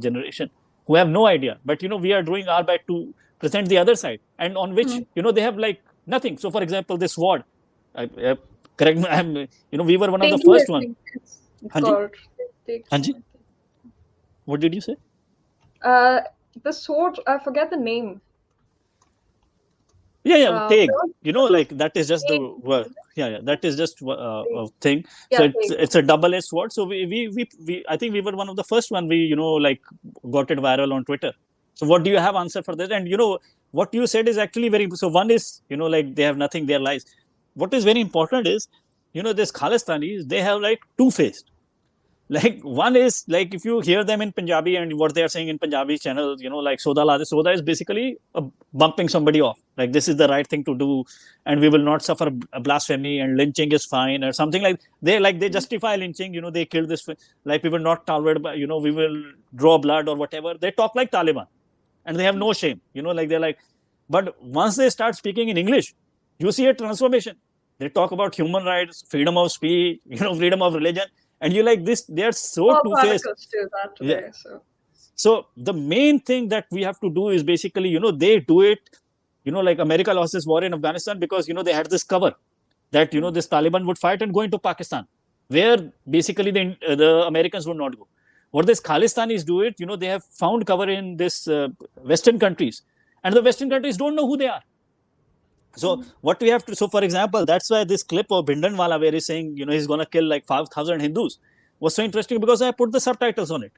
generation who have no idea. But, we are doing our best to present the other side, and on which, they have like nothing. So, for example, this sword, correct me, we were one of the first one. Hanji? What did you say? The sword, I forget the name. Teg. That is just the word. That is just a thing. So it's a double-edged sword. So we I think we were one of the first one. We got it viral on Twitter. So what do you have answer for that? And what you said is actually very. So one is they have nothing. They're lies. What is very important is this Khalistanis, they have like two-faced. Like one is like if you hear them in Punjabi and what they are saying in Punjabi channels, like Soda La, Soda is basically bumping somebody off. Like this is the right thing to do, and we will not suffer a blasphemy, and lynching is fine, or something like they justify lynching. They killed this, like we will not tolerate, we will draw blood or whatever. They talk like Taliban, and they have no shame. They're like, but once they start speaking in English, you see a transformation. They talk about human rights, freedom of speech, freedom of religion. And you're like this, they are so two-faced. Today, so the main thing that we have to do is basically, they do it, like America lost this war in Afghanistan because, they had this cover that, this Taliban would fight and go into Pakistan, where basically the Americans would not go. What these Khalistanis do it, they have found cover in this Western countries, and the Western countries don't know who they are. So what we have to, so for example, that's why this clip of Bhindanwala where he's saying, he's going to kill like 5,000 Hindus was so interesting because I put the subtitles on it.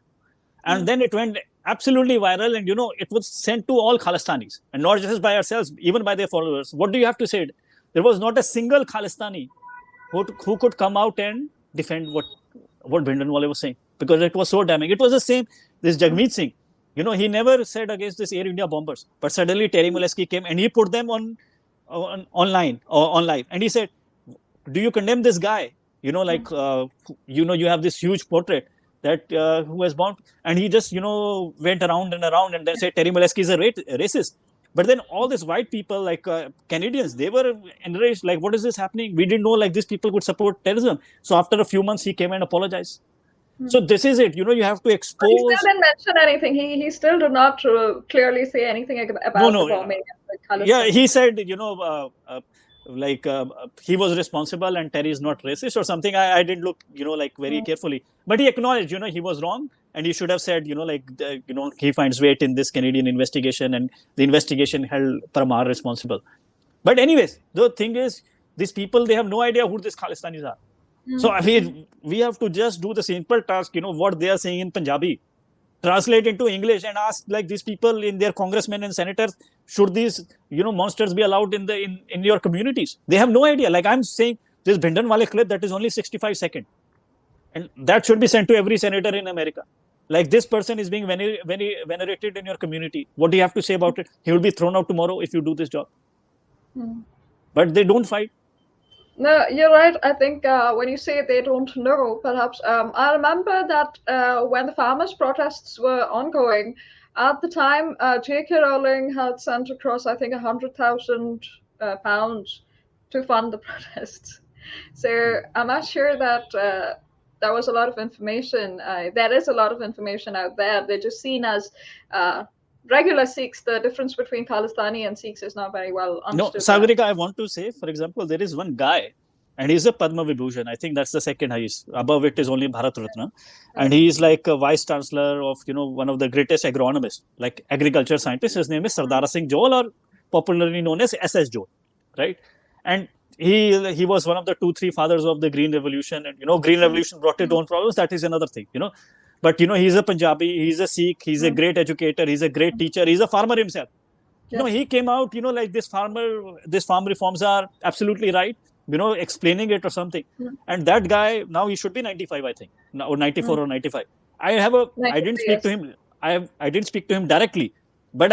And then it went absolutely viral, and, it was sent to all Khalistanis, and not just by ourselves, even by their followers. What do you have to say? There was not a single Khalistani who could come out and defend what Bhindanwala was saying, because it was so damning. It was the same, this Jagmeet Singh, he never said against this Air India bombers, but suddenly Terry Molesky came and he put them online or on live, and he said, do you condemn this guy, you have this huge portrait that who has bombed, and he just went around and then said Terry Molesky is a racist. But then all these white people like Canadians, they were enraged, like what is this happening? We didn't know like these people would support terrorism. So after a few months he came and apologized. So this is it, you have to expose. He still didn't mention anything. He still did not clearly say anything about the bombing. He said, he was responsible and Terry is not racist or something. I didn't look, very carefully. But he acknowledged, he was wrong, and he should have said, he finds weight in this Canadian investigation, and the investigation held Parmar responsible. But anyways, the thing is, these people, they have no idea who these Khalistanis are. So we have to just do the simple task, what they are saying in Punjabi, translate into English and ask like these people in their congressmen and senators, should these, monsters be allowed in your communities? They have no idea. Like I'm saying, this Bhindanwale clip that is only 65 seconds. And that should be sent to every senator in America. Like this person is being venerated in your community. What do you have to say about it? He will be thrown out tomorrow if you do this job. But they don't fight. No, you're right. I think when you say they don't know, perhaps, I remember that when the farmers' protests were ongoing, at the time, J.K. Rowling had sent across, I think, £100,000 to fund the protests. So I'm not sure that there was a lot of information. There is a lot of information out there. They're just seen as regular Sikhs. The difference between Khalistani and Sikhs is not very well understood. No, Sagarika, I want to say, for example, there is one guy, and he's a Padma Vibhushan. I think that's the second highest. Above it is only Bharat Ratna. And he's like a vice chancellor of, one of the greatest agronomists, like agriculture scientist. His name is Sardara Singh Johal, or popularly known as SS Johal, right? And he was one of the 2-3 fathers of the Green Revolution. And, Green Revolution brought its own problems. That is another thing, But, he's a Punjabi, he's a Sikh, he's a great educator, he's a great teacher, he's a farmer himself. He came out, like this farm reforms are absolutely right, explaining it or something. And that guy, now he should be 95, I think, or 94 or 95. I didn't speak to him. I didn't speak to him directly, but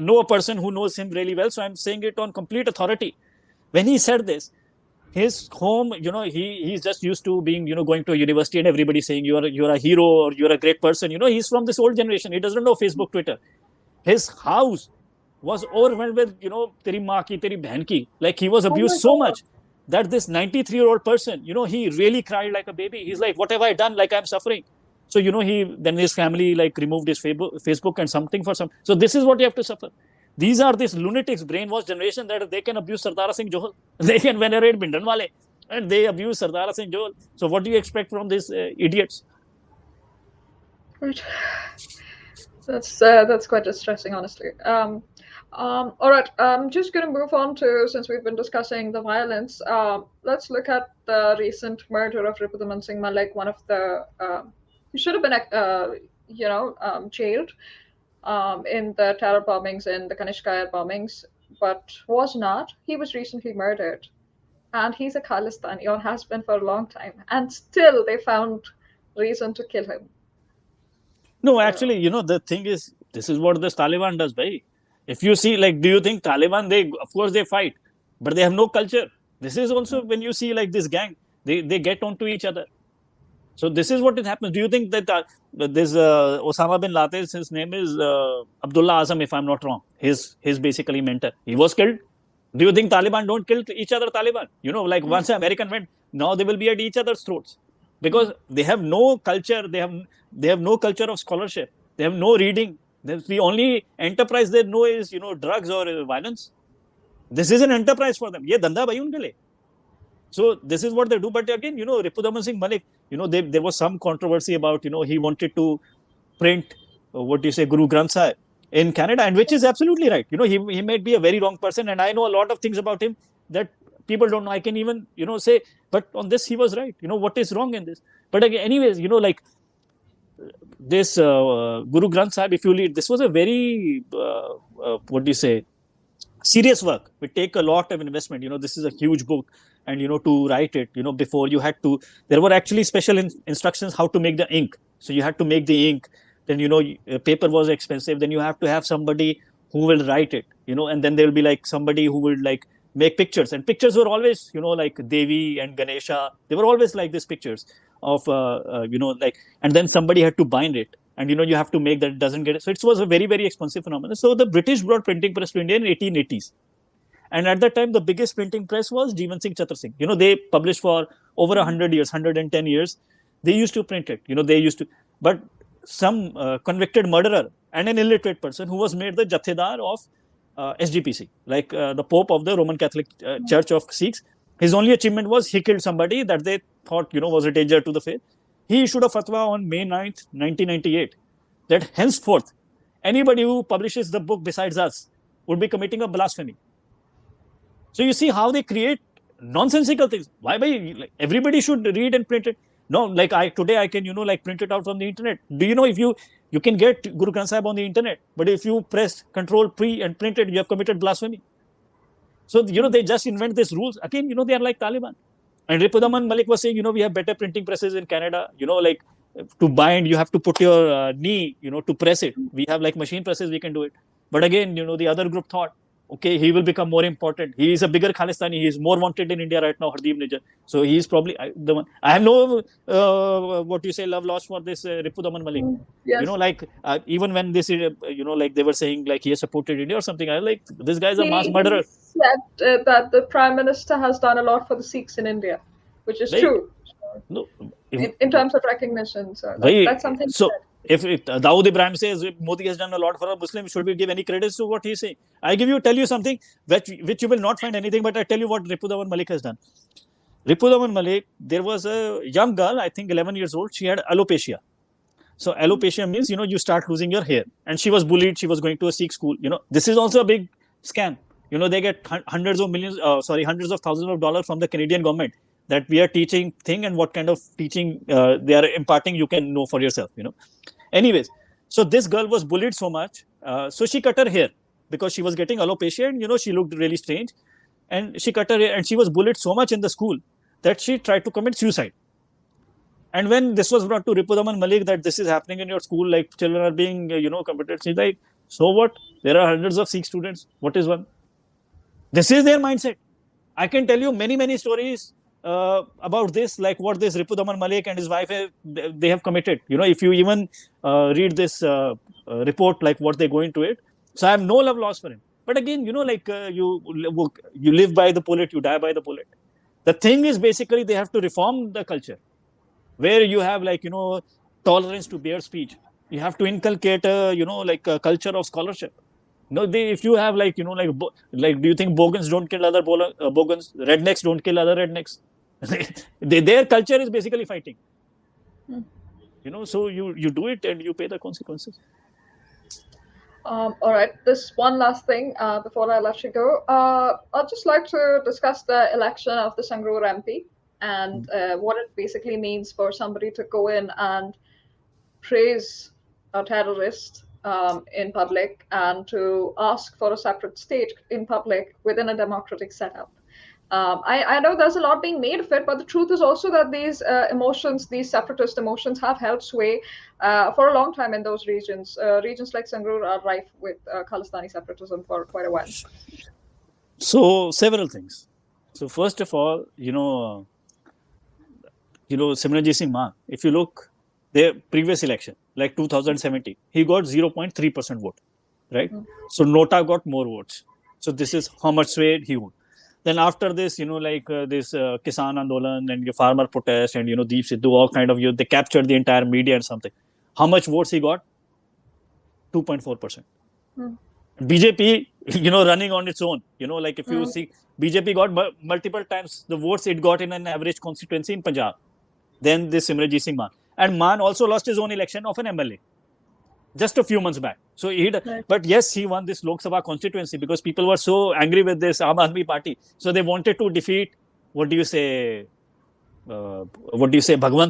know a person who knows him really well, so I'm saying it on complete authority. When he said this, his home, he's just used to being, going to a university and everybody saying you're a hero or you're a great person. He's from this old generation. He doesn't know Facebook, Twitter. His house was overwhelmed with, teri maa ki, teri behan ki. Like, he was abused so much that this 93-year-old person, he really cried like a baby. He's like, what have I done? Like, I'm suffering. So, then his family like removed his Facebook and something for some. So this is what you have to suffer. These are this lunatics, brainwashed generation that they can abuse Sardar Singh Johal. They can venerate Bindranwale and they abuse Sardar Singh Johal. So what do you expect from these idiots? Right. That's quite distressing, honestly. All right, I'm just going to move on to, since we've been discussing the violence, let's look at the recent murder of Ripudaman Singh Malik, one of the, who should have been, jailed in the terror bombings, in the Kanishka bombings, but was not. He was recently murdered. And he's a Khalistani, or has been for a long time. And still they found reason to kill him. No, actually, the thing is, this is what this Taliban does, bhai. If you see, like, do you think Taliban, of course they fight, but they have no culture. This is also when you see like this gang, they get onto each other. So this is what it happens. Do you think that this Osama bin Laden, his name is Abdullah Azam, if I'm not wrong, his basically mentor, he was killed. Do you think Taliban don't kill each other, Taliban? Like once the American went, now they will be at each other's throats. Because they have no culture, they have no culture of scholarship, they have no reading. The only enterprise they know is, drugs or violence. This is an enterprise for them. Ye dhanda bhai unke liye. So this is what they do. But again, Ripudaman Singh Malik, there was some controversy about, he wanted to print, Guru Granth Sahib in Canada, and which is absolutely right. He might be a very wrong person, and I know a lot of things about him that people don't know. I can even, say, but on this he was right. What is wrong in this? But again, anyways, like this Guru Granth Sahib, if you read, this was a very, serious work. It take a lot of investment. This is a huge book, and to write it, before you had to, there were actually special instructions how to make the ink. So you had to make the ink. Then paper was expensive. Then you have to have somebody who will write it. And then there will be like somebody who will like make pictures, and pictures were always like Devi and Ganesha. They were always like these pictures of like, and then somebody had to bind it, and you have to make that it doesn't get it. So it was a very, very expensive phenomenon. So the British brought printing press to India in 1880s, and at that time the biggest printing press was Jeevan Singh Chhattar Singh. They published for over 100 years, 110 years. They used to print it. They used to, but some convicted murderer and an illiterate person who was made the Jathedar of SGPC, like the Pope of the Roman Catholic Church of Sikhs. His only achievement was he killed somebody that they thought was a danger to the faith. He issued a fatwa on May 9th, 1998, that henceforth anybody who publishes the book besides us would be committing a blasphemy. So you see how they create nonsensical things. Why like, everybody should read and print it? No, like today I can like print it out from the internet. Do you know if you can get Guru Granth Sahib on the internet, but if you press Control P and print it, you have committed blasphemy. So they just invent these rules again. They are like Taliban. And Ripudaman Malik was saying, we have better printing presses in Canada. Like to bind, you have to put your knee, to press it. We have like machine presses, we can do it. But again, the other group thought, okay, he will become more important. He is a bigger Khalistani. He is more wanted in India right now, Hardeep Nijjar. So he is probably the one. I have no, love lost for this Ripudaman Malik. Yes. Like even when this, like they were saying like he has supported India or something. I was like, this guy is a mass murderer. He said that the Prime Minister has done a lot for the Sikhs in India, which is true. No, in terms of recognition. So that's something. So if Dawood Ibrahim says Modi has done a lot for a Muslim, should we give any credits to what he's saying? I tell you something which you will not find anything, but I tell you what Ripudaman Malik has done. Ripudaman Malik, there was a young girl, I think 11 years old, she had alopecia. So alopecia means, you start losing your hair. And she was bullied, she was going to a Sikh school. This is also a big scam. They get hundreds of thousands of dollars from the Canadian government that we are teaching thing, and what kind of teaching they are imparting, you can know for yourself, Anyways, so this girl was bullied so much. So she cut her hair because she was getting alopecia and, she looked really strange. And she cut her hair and she was bullied so much in the school that she tried to commit suicide. And when this was brought to Ripudaman Malik that this is happening in your school, like children are being, committed, she's like, so what? There are hundreds of Sikh students. What is one? This is their mindset. I can tell you many stories about this, like what this Ripudaman Malik and his wife they have committed. If you even read this report, like what they go into it. So I have no love lost for him. But again, you live by the bullet, you die by the bullet. The thing is basically they have to reform the culture, where you have tolerance to bare speech. You have to inculcate a culture of scholarship. If you have do you think Bogans don't kill other Bogans? Rednecks don't kill other rednecks. Their culture is basically fighting. So you do it and you pay the consequences. All right, this one last thing before I let you go. I'd just like to discuss the election of the Sangrur MP and what it basically means for somebody to go in and praise a terrorist in public and to ask for a separate state in public within a democratic setup. I know there's a lot being made of it, but the truth is also that these emotions, these separatist emotions, have held sway for a long time in those regions. Regions like Sangrur are rife with Khalistani separatism for quite a while. So several things. So first of all, Simranjit Singh Maan, if you look their previous election, like 2017, he got 0.3% vote, right? So Nota got more votes. So this is how much sway he won. Then after this, this Kisan Andolan and your farmer protest and, Deep Sidhu, all kind of, they captured the entire media and something. How much votes he got? 2.4%. BJP, running on its own, if you see, BJP got multiple times the votes it got in an average constituency in Punjab. Then this Simranjit Singh Maan. And Maan also lost his own election of an MLA just a few months back. So but yes, he won this Lok Sabha constituency because people were so angry with this Aam Aadmi party. So they wanted to defeat, Bhagwant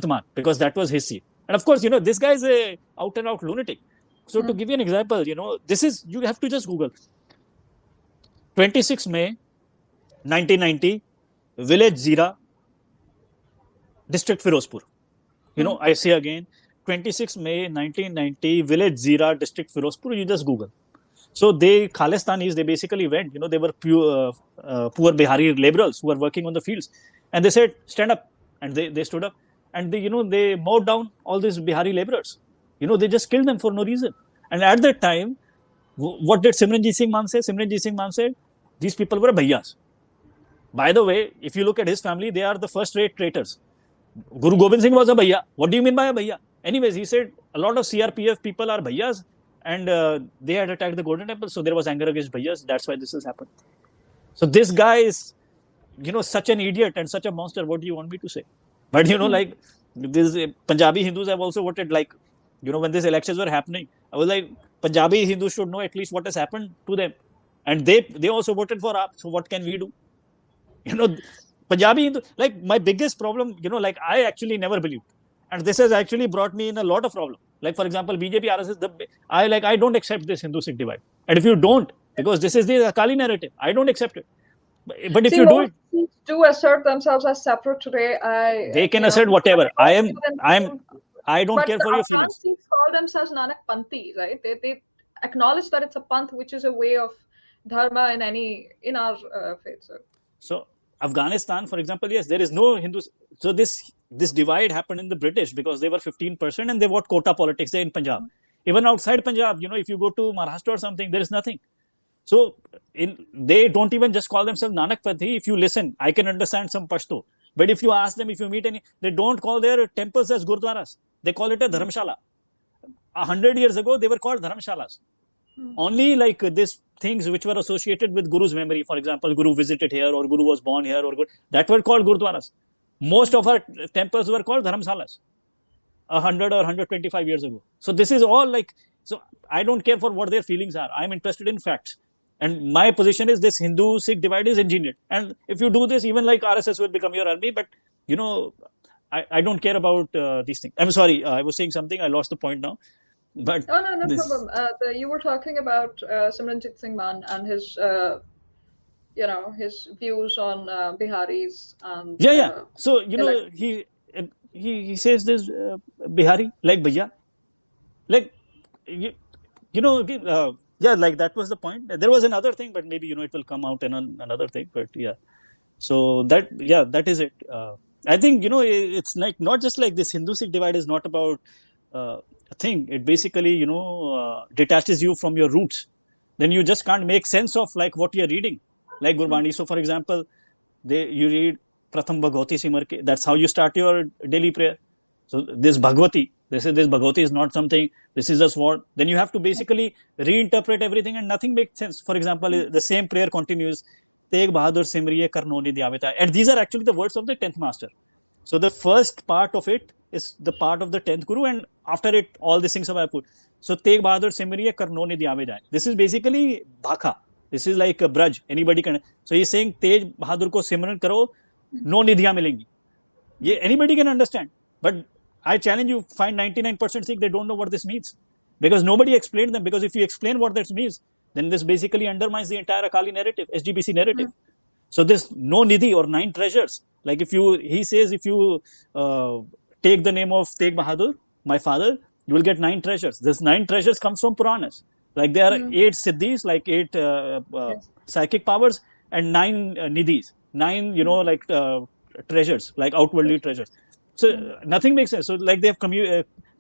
Maan, because that was his seat. And of course, this guy is a out and out lunatic. So to give you an example, you have to just Google. 26 May 1990, village Zira, district Firozpur. I say again, 26 May 1990, village Zira, district Firozpur, you just Google. So Khalistanis, they basically went, they were poor Bihari laborers who were working on the fields. And they said, stand up. And they stood up. And they mowed down all these Bihari laborers. They just killed them for no reason. And at that time, what did Simranjit Singh Maan say? Simranjit Singh Maan said, these people were bhaiyas. By the way, if you look at his family, they are the first-rate traitors. Guru Gobind Singh was a bhaiya. What do you mean by a bhaiya? Anyways, he said a lot of CRPF people are bhaiyas and they had attacked the Golden Temple. So there was anger against bhaiyas. That's why this has happened. So this guy is, such an idiot and such a monster. What do you want me to say? But, this Punjabi Hindus have also voted when these elections were happening. I was like, Punjabi Hindus should know at least what has happened to them. And they also voted for AAP. So what can we do? Punjabi Hindu, my biggest problem, I actually never believed. And this has actually brought me in a lot of problems. Like, for example, BJP, RSS, I don't accept this Hindu-Sikh divide. And if you don't, because this is the Akali narrative, I don't accept it. But if you do it, do assert themselves as separate today. They can assert whatever. I don't care for your feelings. But call themselves Nanak Panthi, right? They acknowledge that it's a panth, which is a way of dharma in our faith. So Afghanistan, for example, yes, there is no Hindus. So this divide happened in the British because they were 15% and they vote quota politics there in Punjab. Even outside Punjab, if you go to Maharashtra or something, there is nothing. So they don't even just call themselves Nanak Panthi. If you listen, I can understand some Pashto. But if you ask them, if you meet any, they don't call their temples as Gurdwaras. They call it a Dharamshala. 100 years ago, they were called Dharamshalas. Only these things which were associated with Guru's memory, for example, Guru visited here or Guru was born here, that were called Gurdwaras. Most of our temples were called Dharamsalas 100 or 125 years ago. So this is all so I don't care for what their feelings are. I'm interested in facts. And my position is this Hindu-Sikh divide is engineered. And if you do this, even RSS will become your army. But, I don't care about these things. I'm sorry, I was saying something. I lost the point now. But no problem. You were talking about Simranjit Singh Maan and his, his views on Biharis. And, So, he says this Bihari, like Bhaiya. This yeah, like that was the point. There was another thing, but maybe it will come out in another thing. But yeah, so that is it. I think it's like not just like this Hindu Sikh divide is not about a thing. It basically detaches you from your roots. Then you just can't make sense of like what you're reading, like Gurbani. So for example, you read Pratham Bhagavati Simar ke. That's how you start your daily prayer. So this Bhagavati, this Bhagavati is not something. This is just what. Then you have to basically reinterpret everything, and nothing makes sense. For example, the same prayer continues. Teg Bahadur Simriye Karnoni Dyaveta. And these are actually the words of the 10th master. So the first part of it is the part of the 10th Guru, and after it, all these things are put. So Teg Bahadur Simriye Karnoni Dyaveta. This is basically Bhaka. This is like a braj. Anybody can. So he's saying Tej Bahadur ko Simran karo, no nidhiyan milengi. Yeah, anybody can understand. But I challenge you, find 99% Sikh, they don't know what this means. Because nobody explained them. Because if you explain what that means, then this basically undermines the entire Akali narrative, SGPC narrative. So this no nidhi or 9 treasures. Like he says, if you take the name of Tegh Bahadur, my father, you will get 9 treasures. This 9 treasures comes from Puranas. Like there are 8 siddhis, like 8 psychic powers, and 9 nidhis. 9, like treasures, like outwardly treasures. So nothing makes sense. So like they have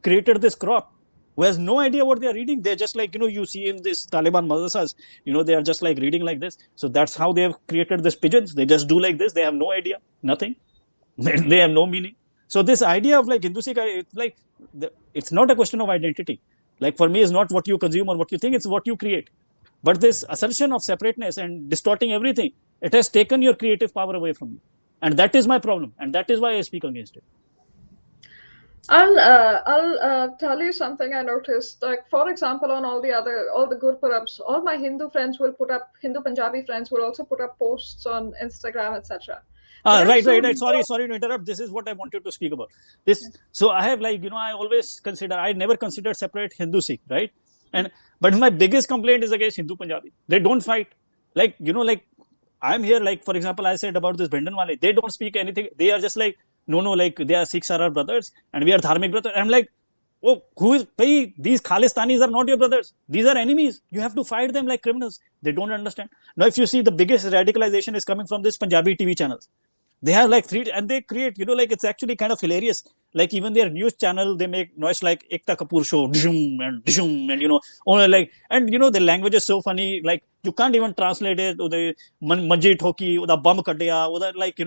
created this crop who has no idea what they are reading. They're just like, you see in this Taliban madrasas, they are just like reading like this. So that's how they have created these pigeons. They just do like this. They have no idea, nothing. They have no meaning. So this idea of like Hindu Sikh, it's not a question of identity. Like for me, it's not what you consume or what you think, it's what you create. But this assertion of separateness and distorting everything, it has taken your creative power away from you. And that is my problem. And that is why I speak against it. I'll tell you something I noticed. Like for example, on all the Gurpurabs, all my Hindu friends will put up, Hindu Punjabi friends will also put up posts on Instagram, etc. Right. Sorry to interrupt. This is what I wanted to speak about. So I have like, I never considered separate Hindu Sikh, right? But my biggest complaint is against Hindu Punjabi. They don't fight. Like, I'm here, like, for example, I said about this Bhendanwale. They don't speak anything. They are just like, no, like they are Sikhs are our brothers and we are Dharmic brothers. I'm like, oh, these Khalistanis are not your brothers. These are enemies. You have to fight them like criminals. They don't understand. Now, if you see, the biggest radicalization is coming from this Punjabi TV channels. They have like 3, and they create, like it's actually kind of hilarious. Like even their news channel, they make noise like Ekta Kapoor show, and only like, and the language is so funny. Like you can't even translate it. Or the manji thoki, or the bum kadya, or that like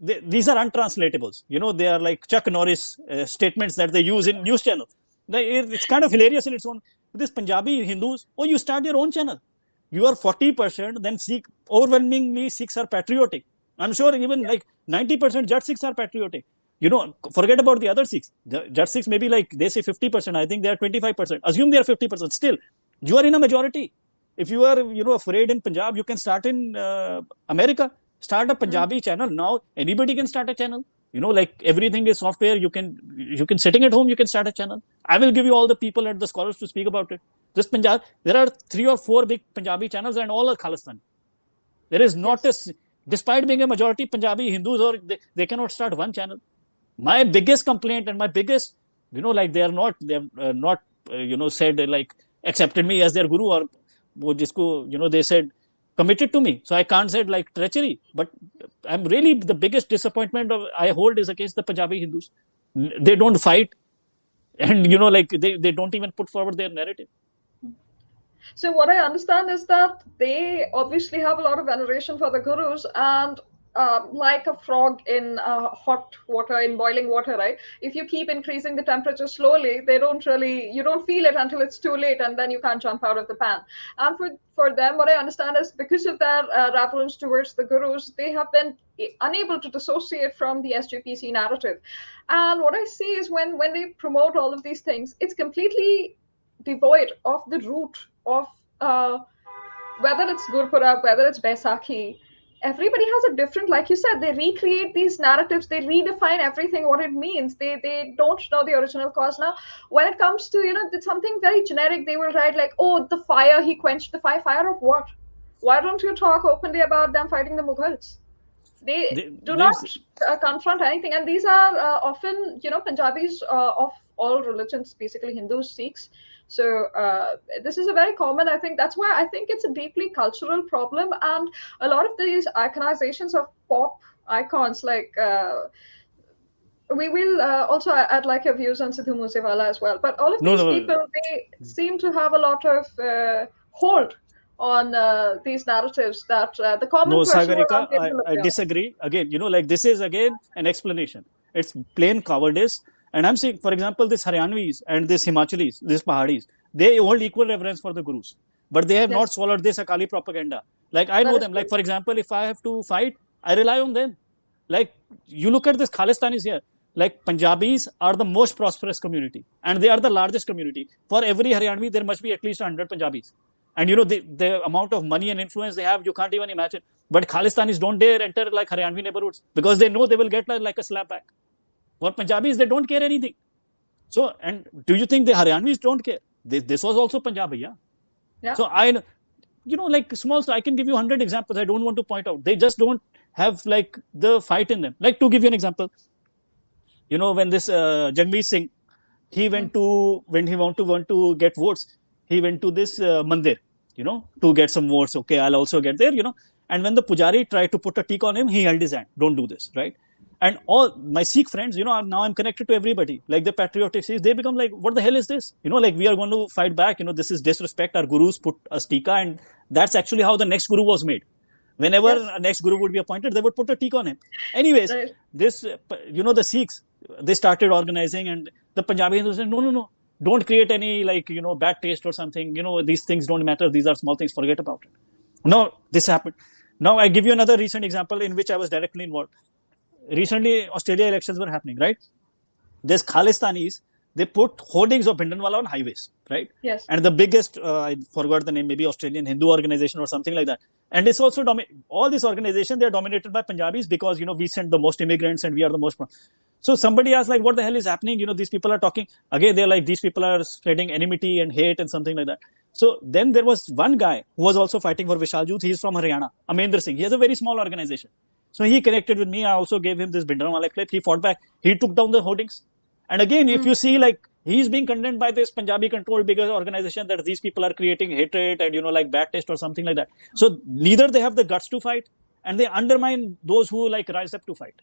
these are untranslatables. They are like Chuck Norris statements that they use in news channels. It's kind of hilarious in its own. This Punjabi Hindus, you start your own channel. You are 40%, then Sikh, overwhelmingly Sikhs are patriotic. I'm sure even like 90% Jat Sikhs are patriotic. Forget about the other Sikhs. The Jat Sikhs maybe like they say 50%. I think they are 25%. Assume they are 50%. Still, you are in a majority. If you are afraid in Punjab, you can start in America. Start a Punjabi channel. Now anybody can start a channel. Like everything is software. You can sitting at home, you can start a channel. I will give you all the people and the scholars to speak about it. Just Punjab, there are 3 or 4 big Punjabi channels and all are Khalistan. There is not despite being a majority Punjabi Hindus, or they cannot start one channel. My biggest complaint and my biggest, like they have not said like accepted me as their guru, or they said committed to me. So I can't say like treachery, but I'm really the biggest disappointment I hold is against the Punjabi Hindus. They don't fight, and like they don't even put forward their narrative. So what I understand is that they obviously have a lot of veneration for the gurus, and like a frog in hot water, in boiling water, right? If you keep increasing the temperature slowly, you don't feel it until it's too late, and then you can't jump out of the pan. And for them, what I understand is because of their reverence towards the gurus, they have been unable to dissociate from the SGPC narrative. And what I see is when they promote all of these things, it's completely devoid of the root of whether it's Gurpurab, whether it's Baisakhi. Everybody has a different, like you said, they recreate these narratives, they redefine everything, what it means. They don't know the original cause. Now, when it comes to, it's something very generic, they will write like, oh, the fire, he quenched the fire. Fire of what? Why don't you talk openly about them fighting the Mughals? They do There's not confront anything, and these are often, Punjabis of all religions, basically Hindus, Sikhs. So this is a very common. I think that's why I think it's a deeply cultural problem, and a lot of these iconizations of pop icons like. We will also, I'd like your views on Sidhu Moosewala as well. But all of no, these no, people, they seem to have a lot of hold on these narratives that the no, common person will Sagarika, not be able to look I beyond. disagree. Again, this is again an explanation. It's plain cowardice. And I'm saying, for example, this Haryanvis and this Himachalis, this Pahadis, they hold equal reverence for the Gurus. But they have not swallowed this Akali propaganda. Like, I That know is them. true. Like, for example, if I have to fight, I rely on them. Like, you look at this Khalistanis here. Like, Punjabis are the most prosperous community. And they are the largest community. For every Haryanvi, there must be at least 100 Punjabis. And the amount of money and influence they have, you can't even imagine. But Khalistanis don't dare enter like Haryanvi neighborhoods because they know they will get like a slap back. For Punjabis, they don't care anything. So, and do you think the Haryanvis don't care? This was also Punjabi, yeah? Yeah. So like small, I can give you 100 examples. I don't want to point out. They just don't have like the fight in them. Like, to give you an example, when this Jagmeet Singh, he went to, when he want to get votes, he went to this mandir, to get some votes. Okay, I'll also get there, And when the pujari tried to put a tick on him, he held his hand. Don't do this, right? And all my Sikh friends, now I'm connected to everybody. Like the patriotic Sikhs, they become like, what the hell is this? Like we are going to fight back. This is disrespect. Our gurus put a stika, and that's actually how the next guru was made. Whenever a next guru would be appointed, they would put a tick on him. Anyways, this, the Sikhs, they started organizing, and the Punjabi Hindus said, no, don't create any bad taste or something. These things don't matter. These are small things. Forget about it. No, this happened. Now I give you another recent example in which I was directly involved. Recently, Australia elections were happening, right? There's Khalistanis, they put hoardings of Bhindranwala on highways, right? Yes. And the biggest, I forgot the name, maybe Australian Hindu organization or something like that. And it's also, all these organizations, they're dominated by Punjabis because, we send the most immigrants and we are the most. So somebody asked, like, what the hell is happening? These people are talking. Again, they're like, these people are spreading enmity and hate and something like that. So then there was one guy who was also fighting for Vishal Youth. He's from Haryana, Amendra Singh. He has a very small organization. So he connected with me. I also gave him this Bhindranwala clip. He fought back. He took down the hoardings. And again, if you see, like, he's being condemned by this Punjabi controlled bigger organization that these people are creating hatred and, like bad taste or something like that. So neither they have the guts to fight, and they undermine those who like rise up to fight.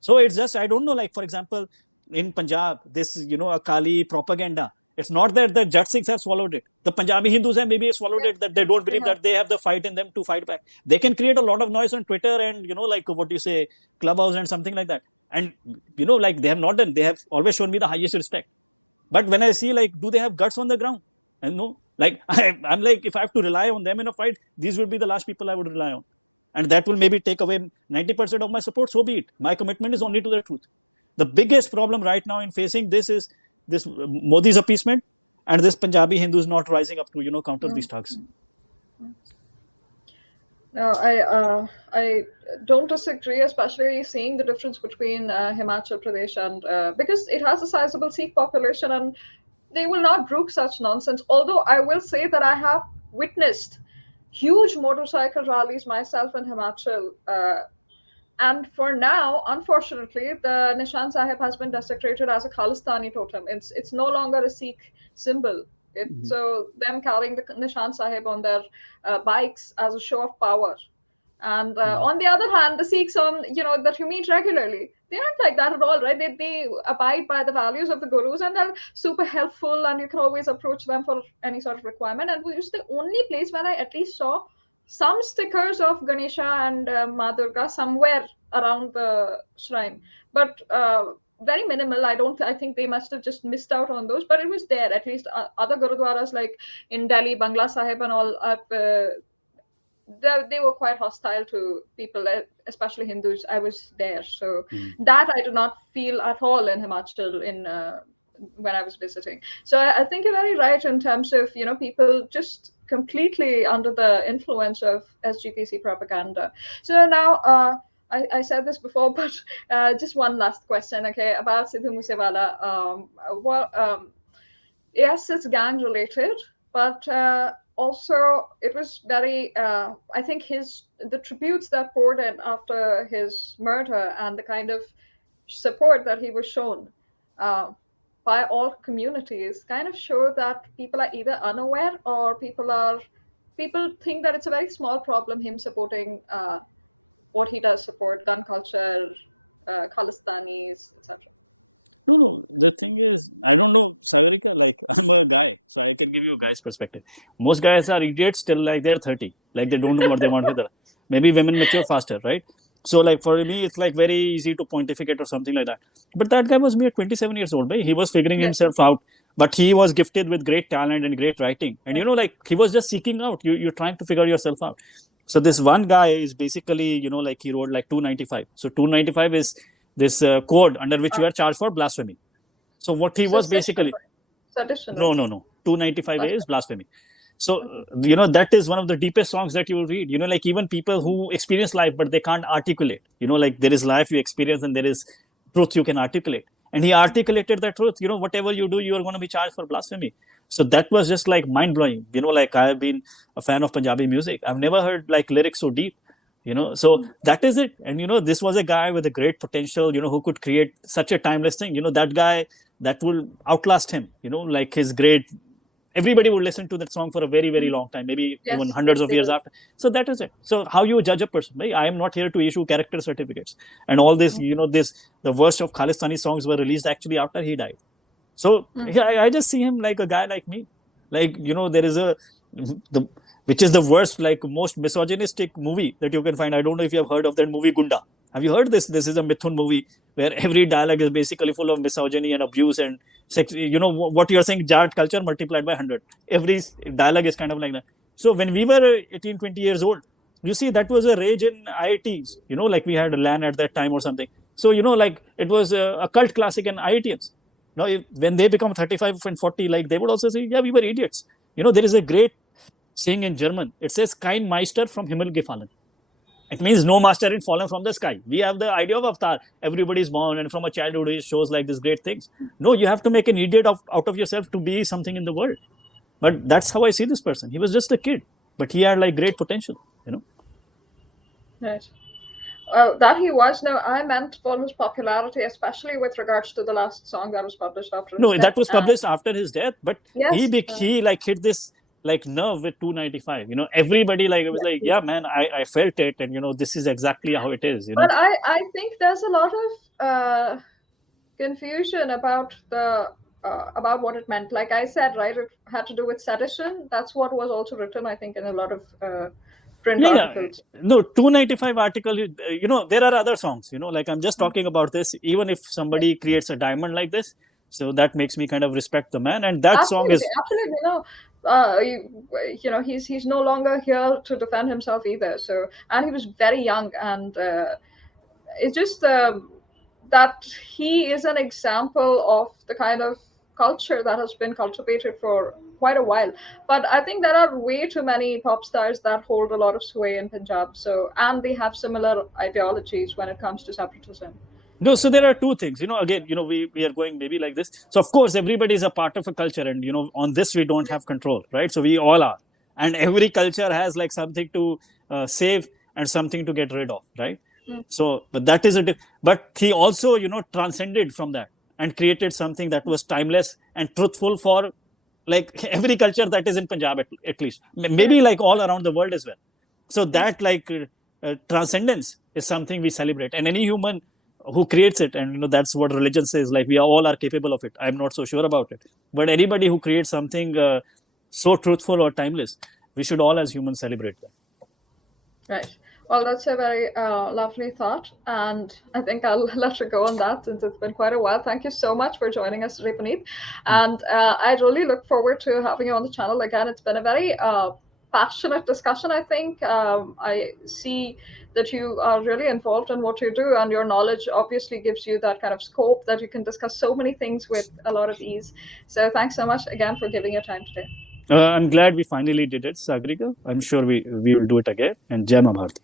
So it's just, I don't know, like, for example, in Punjab, this, Akali propaganda, it's not that the Jat Sikhs have swallowed it. The Punjabi Hindus have maybe swallowed it, that they don't believe that they have the fight in them to fight back. They can create a lot of noise on Twitter and, like what you say, Clubhouse and something like that. And, like they have not done, they have always shown me the highest respect. But when I see, like, do they have guts on the ground? And no, like, I'm like, if I have to rely on them in a fight, these would be the last people I would rely on. And that will maybe take away 90% of my support, so be it. My commitment is only to the truth. The biggest problem right now in facing this is this Modi's appeasement and this Punjabi Hindus not rising up to, counter these thugs. No, I don't disagree, especially seeing the difference between Himachal Pradesh and because it has a sizable Sikh population and they will not brook such nonsense. Although I will say that I have witnessed huge motorcycle rallies myself in Himachal. And for now, unfortunately, the Nishan Sahib has been desecrated as a Khalistani totem. It's no longer a Sikh symbol. So them carrying the Nishan Sahib on their bikes as a show of power. And on the other hand, the Sikhs that you meet regularly, they aren't like that at all, right? They abide by the values of the gurus and they're super helpful and you can always approach them for any sort of requirement. And it was the only place where I at least saw some stickers of Ganesha and Ma Durga somewhere around the shrine. But very minimal. I think they must have just missed out on those, but it was there. At least other Gurdwaras like in Delhi, Bangla Sahib and all, they were quite hostile to people, especially Hindus. I was there, so that I do not feel at all in Himachal when I was visiting. So I think you're very right in terms of people just completely under the influence of SGPC propaganda. So now I said this before, but just one last question, okay, about Sidhu Moosewala. Yes, it's gang related, but also, it was very, I think the tributes that poured in after his murder and the kind of support that he was shown uh, by all communities kind of show that people are either unaware or people think that it's a very small problem, him supporting what he does support, gun culture, Khalistanis, etc. No. The thing is, I don't know, Sagarika. Like, I'm a guy, so I can give you a guy's perspective. Most guys are idiots till like they're 30, like they don't know what they want with their. Maybe women mature faster, right? So, like for me, it's like very easy to pontificate or something like that. But that guy was mere 27 years old, right? He was figuring Yes. himself out, but he was gifted with great talent and great writing. And like he was just seeking out. You're trying to figure yourself out. So this one guy is basically, like he wrote like 295. So 295 is this code under which you are charged for blasphemy. So what he was basically, Sedition. no. 295A is blasphemy. So, that is one of the deepest songs that you will read. Like even people who experience life, but they can't articulate. Like there is life you experience and there is truth you can articulate. And he articulated that truth. Whatever you do, you are going to be charged for blasphemy. So that was just like mind blowing. Like I have been a fan of Punjabi music. I've never heard like lyrics so deep. So that is it. And this was a guy with a great potential. Who could create such a timeless thing. That guy that will outlast him. Like his great. Everybody would listen to that song for a very, very long time, maybe even hundreds of years after. So that is it. So how you judge a person, right? I am not here to issue character certificates. And all this, the worst of Khalistani songs were released actually after he died. So I just see him like a guy like me. Like, there is which is the worst, like most misogynistic movie that you can find. I don't know if you have heard of that movie Gunda. Have you heard this? This is a Mithun movie where every dialogue is basically full of misogyny and abuse and sex. What you're saying, Jat culture multiplied by 100. Every dialogue is kind of like that. So when we were 18, 20 years old, you see that was a rage in IITs. Like we had a LAN at that time or something. So, like it was a cult classic in IITians. Now, when they become 35 and 40, like they would also say, yeah, we were idiots. There is a great saying in German. It says, kein Meister vom Himmel gefallen. It means no master is fallen from the sky. We have the idea of Avatar. Everybody is born and from a childhood it shows like these great things. No, you have to make an idiot out of yourself to be something in the world. But that's how I see this person. He was just a kid, but he had like great potential, Right. That he was. No, I meant for his popularity, especially with regards to the last song that was published after his death. That was published after his death, but yes, he like hit this like nerve with 295. Everybody like it was like, yeah, man, I felt it, and this is exactly how it is. But I think there's a lot of confusion about about what it meant. Like I said, right, it had to do with sedition. That's what was also written, I think, in a lot of print articles. No, 295 article. There are other songs. Like I'm just talking about this. Even if somebody creates a diamond like this, so that makes me kind of respect the man. And that song is absolutely he's no longer here to defend himself either. So, and he was very young, and it's just that he is an example of the kind of culture that has been cultivated for quite a while. But I think there are way too many pop stars that hold a lot of sway in Punjab. So, and they have similar ideologies when it comes to separatism. No, so there are two things. Again, we are going maybe like this. So of course, everybody is a part of a culture, and on this we don't have control, right? So we all are, and every culture has like something to save and something to get rid of, right? So, but that is but he also transcended from that and created something that was timeless and truthful for like every culture that is in Punjab at least, maybe like all around the world as well. So that like transcendence is something we celebrate, and any human who creates it, and that's what religion says, like we all are capable of it. I'm not so sure about it, but anybody who creates something so truthful or timeless, we should all as humans celebrate that. Right. Well, that's a very lovely thought, and I think I'll let you go on that since it's been quite a while. Thank you so much for joining us today, Puneet, and I really look forward to having you on the channel again. It's been a very passionate discussion, I think. I see that you are really involved in what you do, and your knowledge obviously gives you that kind of scope that you can discuss so many things with a lot of ease. So thanks so much again for giving your time today. I'm glad we finally did it, Sagrika. I'm sure we will do it again. And Jai Ma Bharati.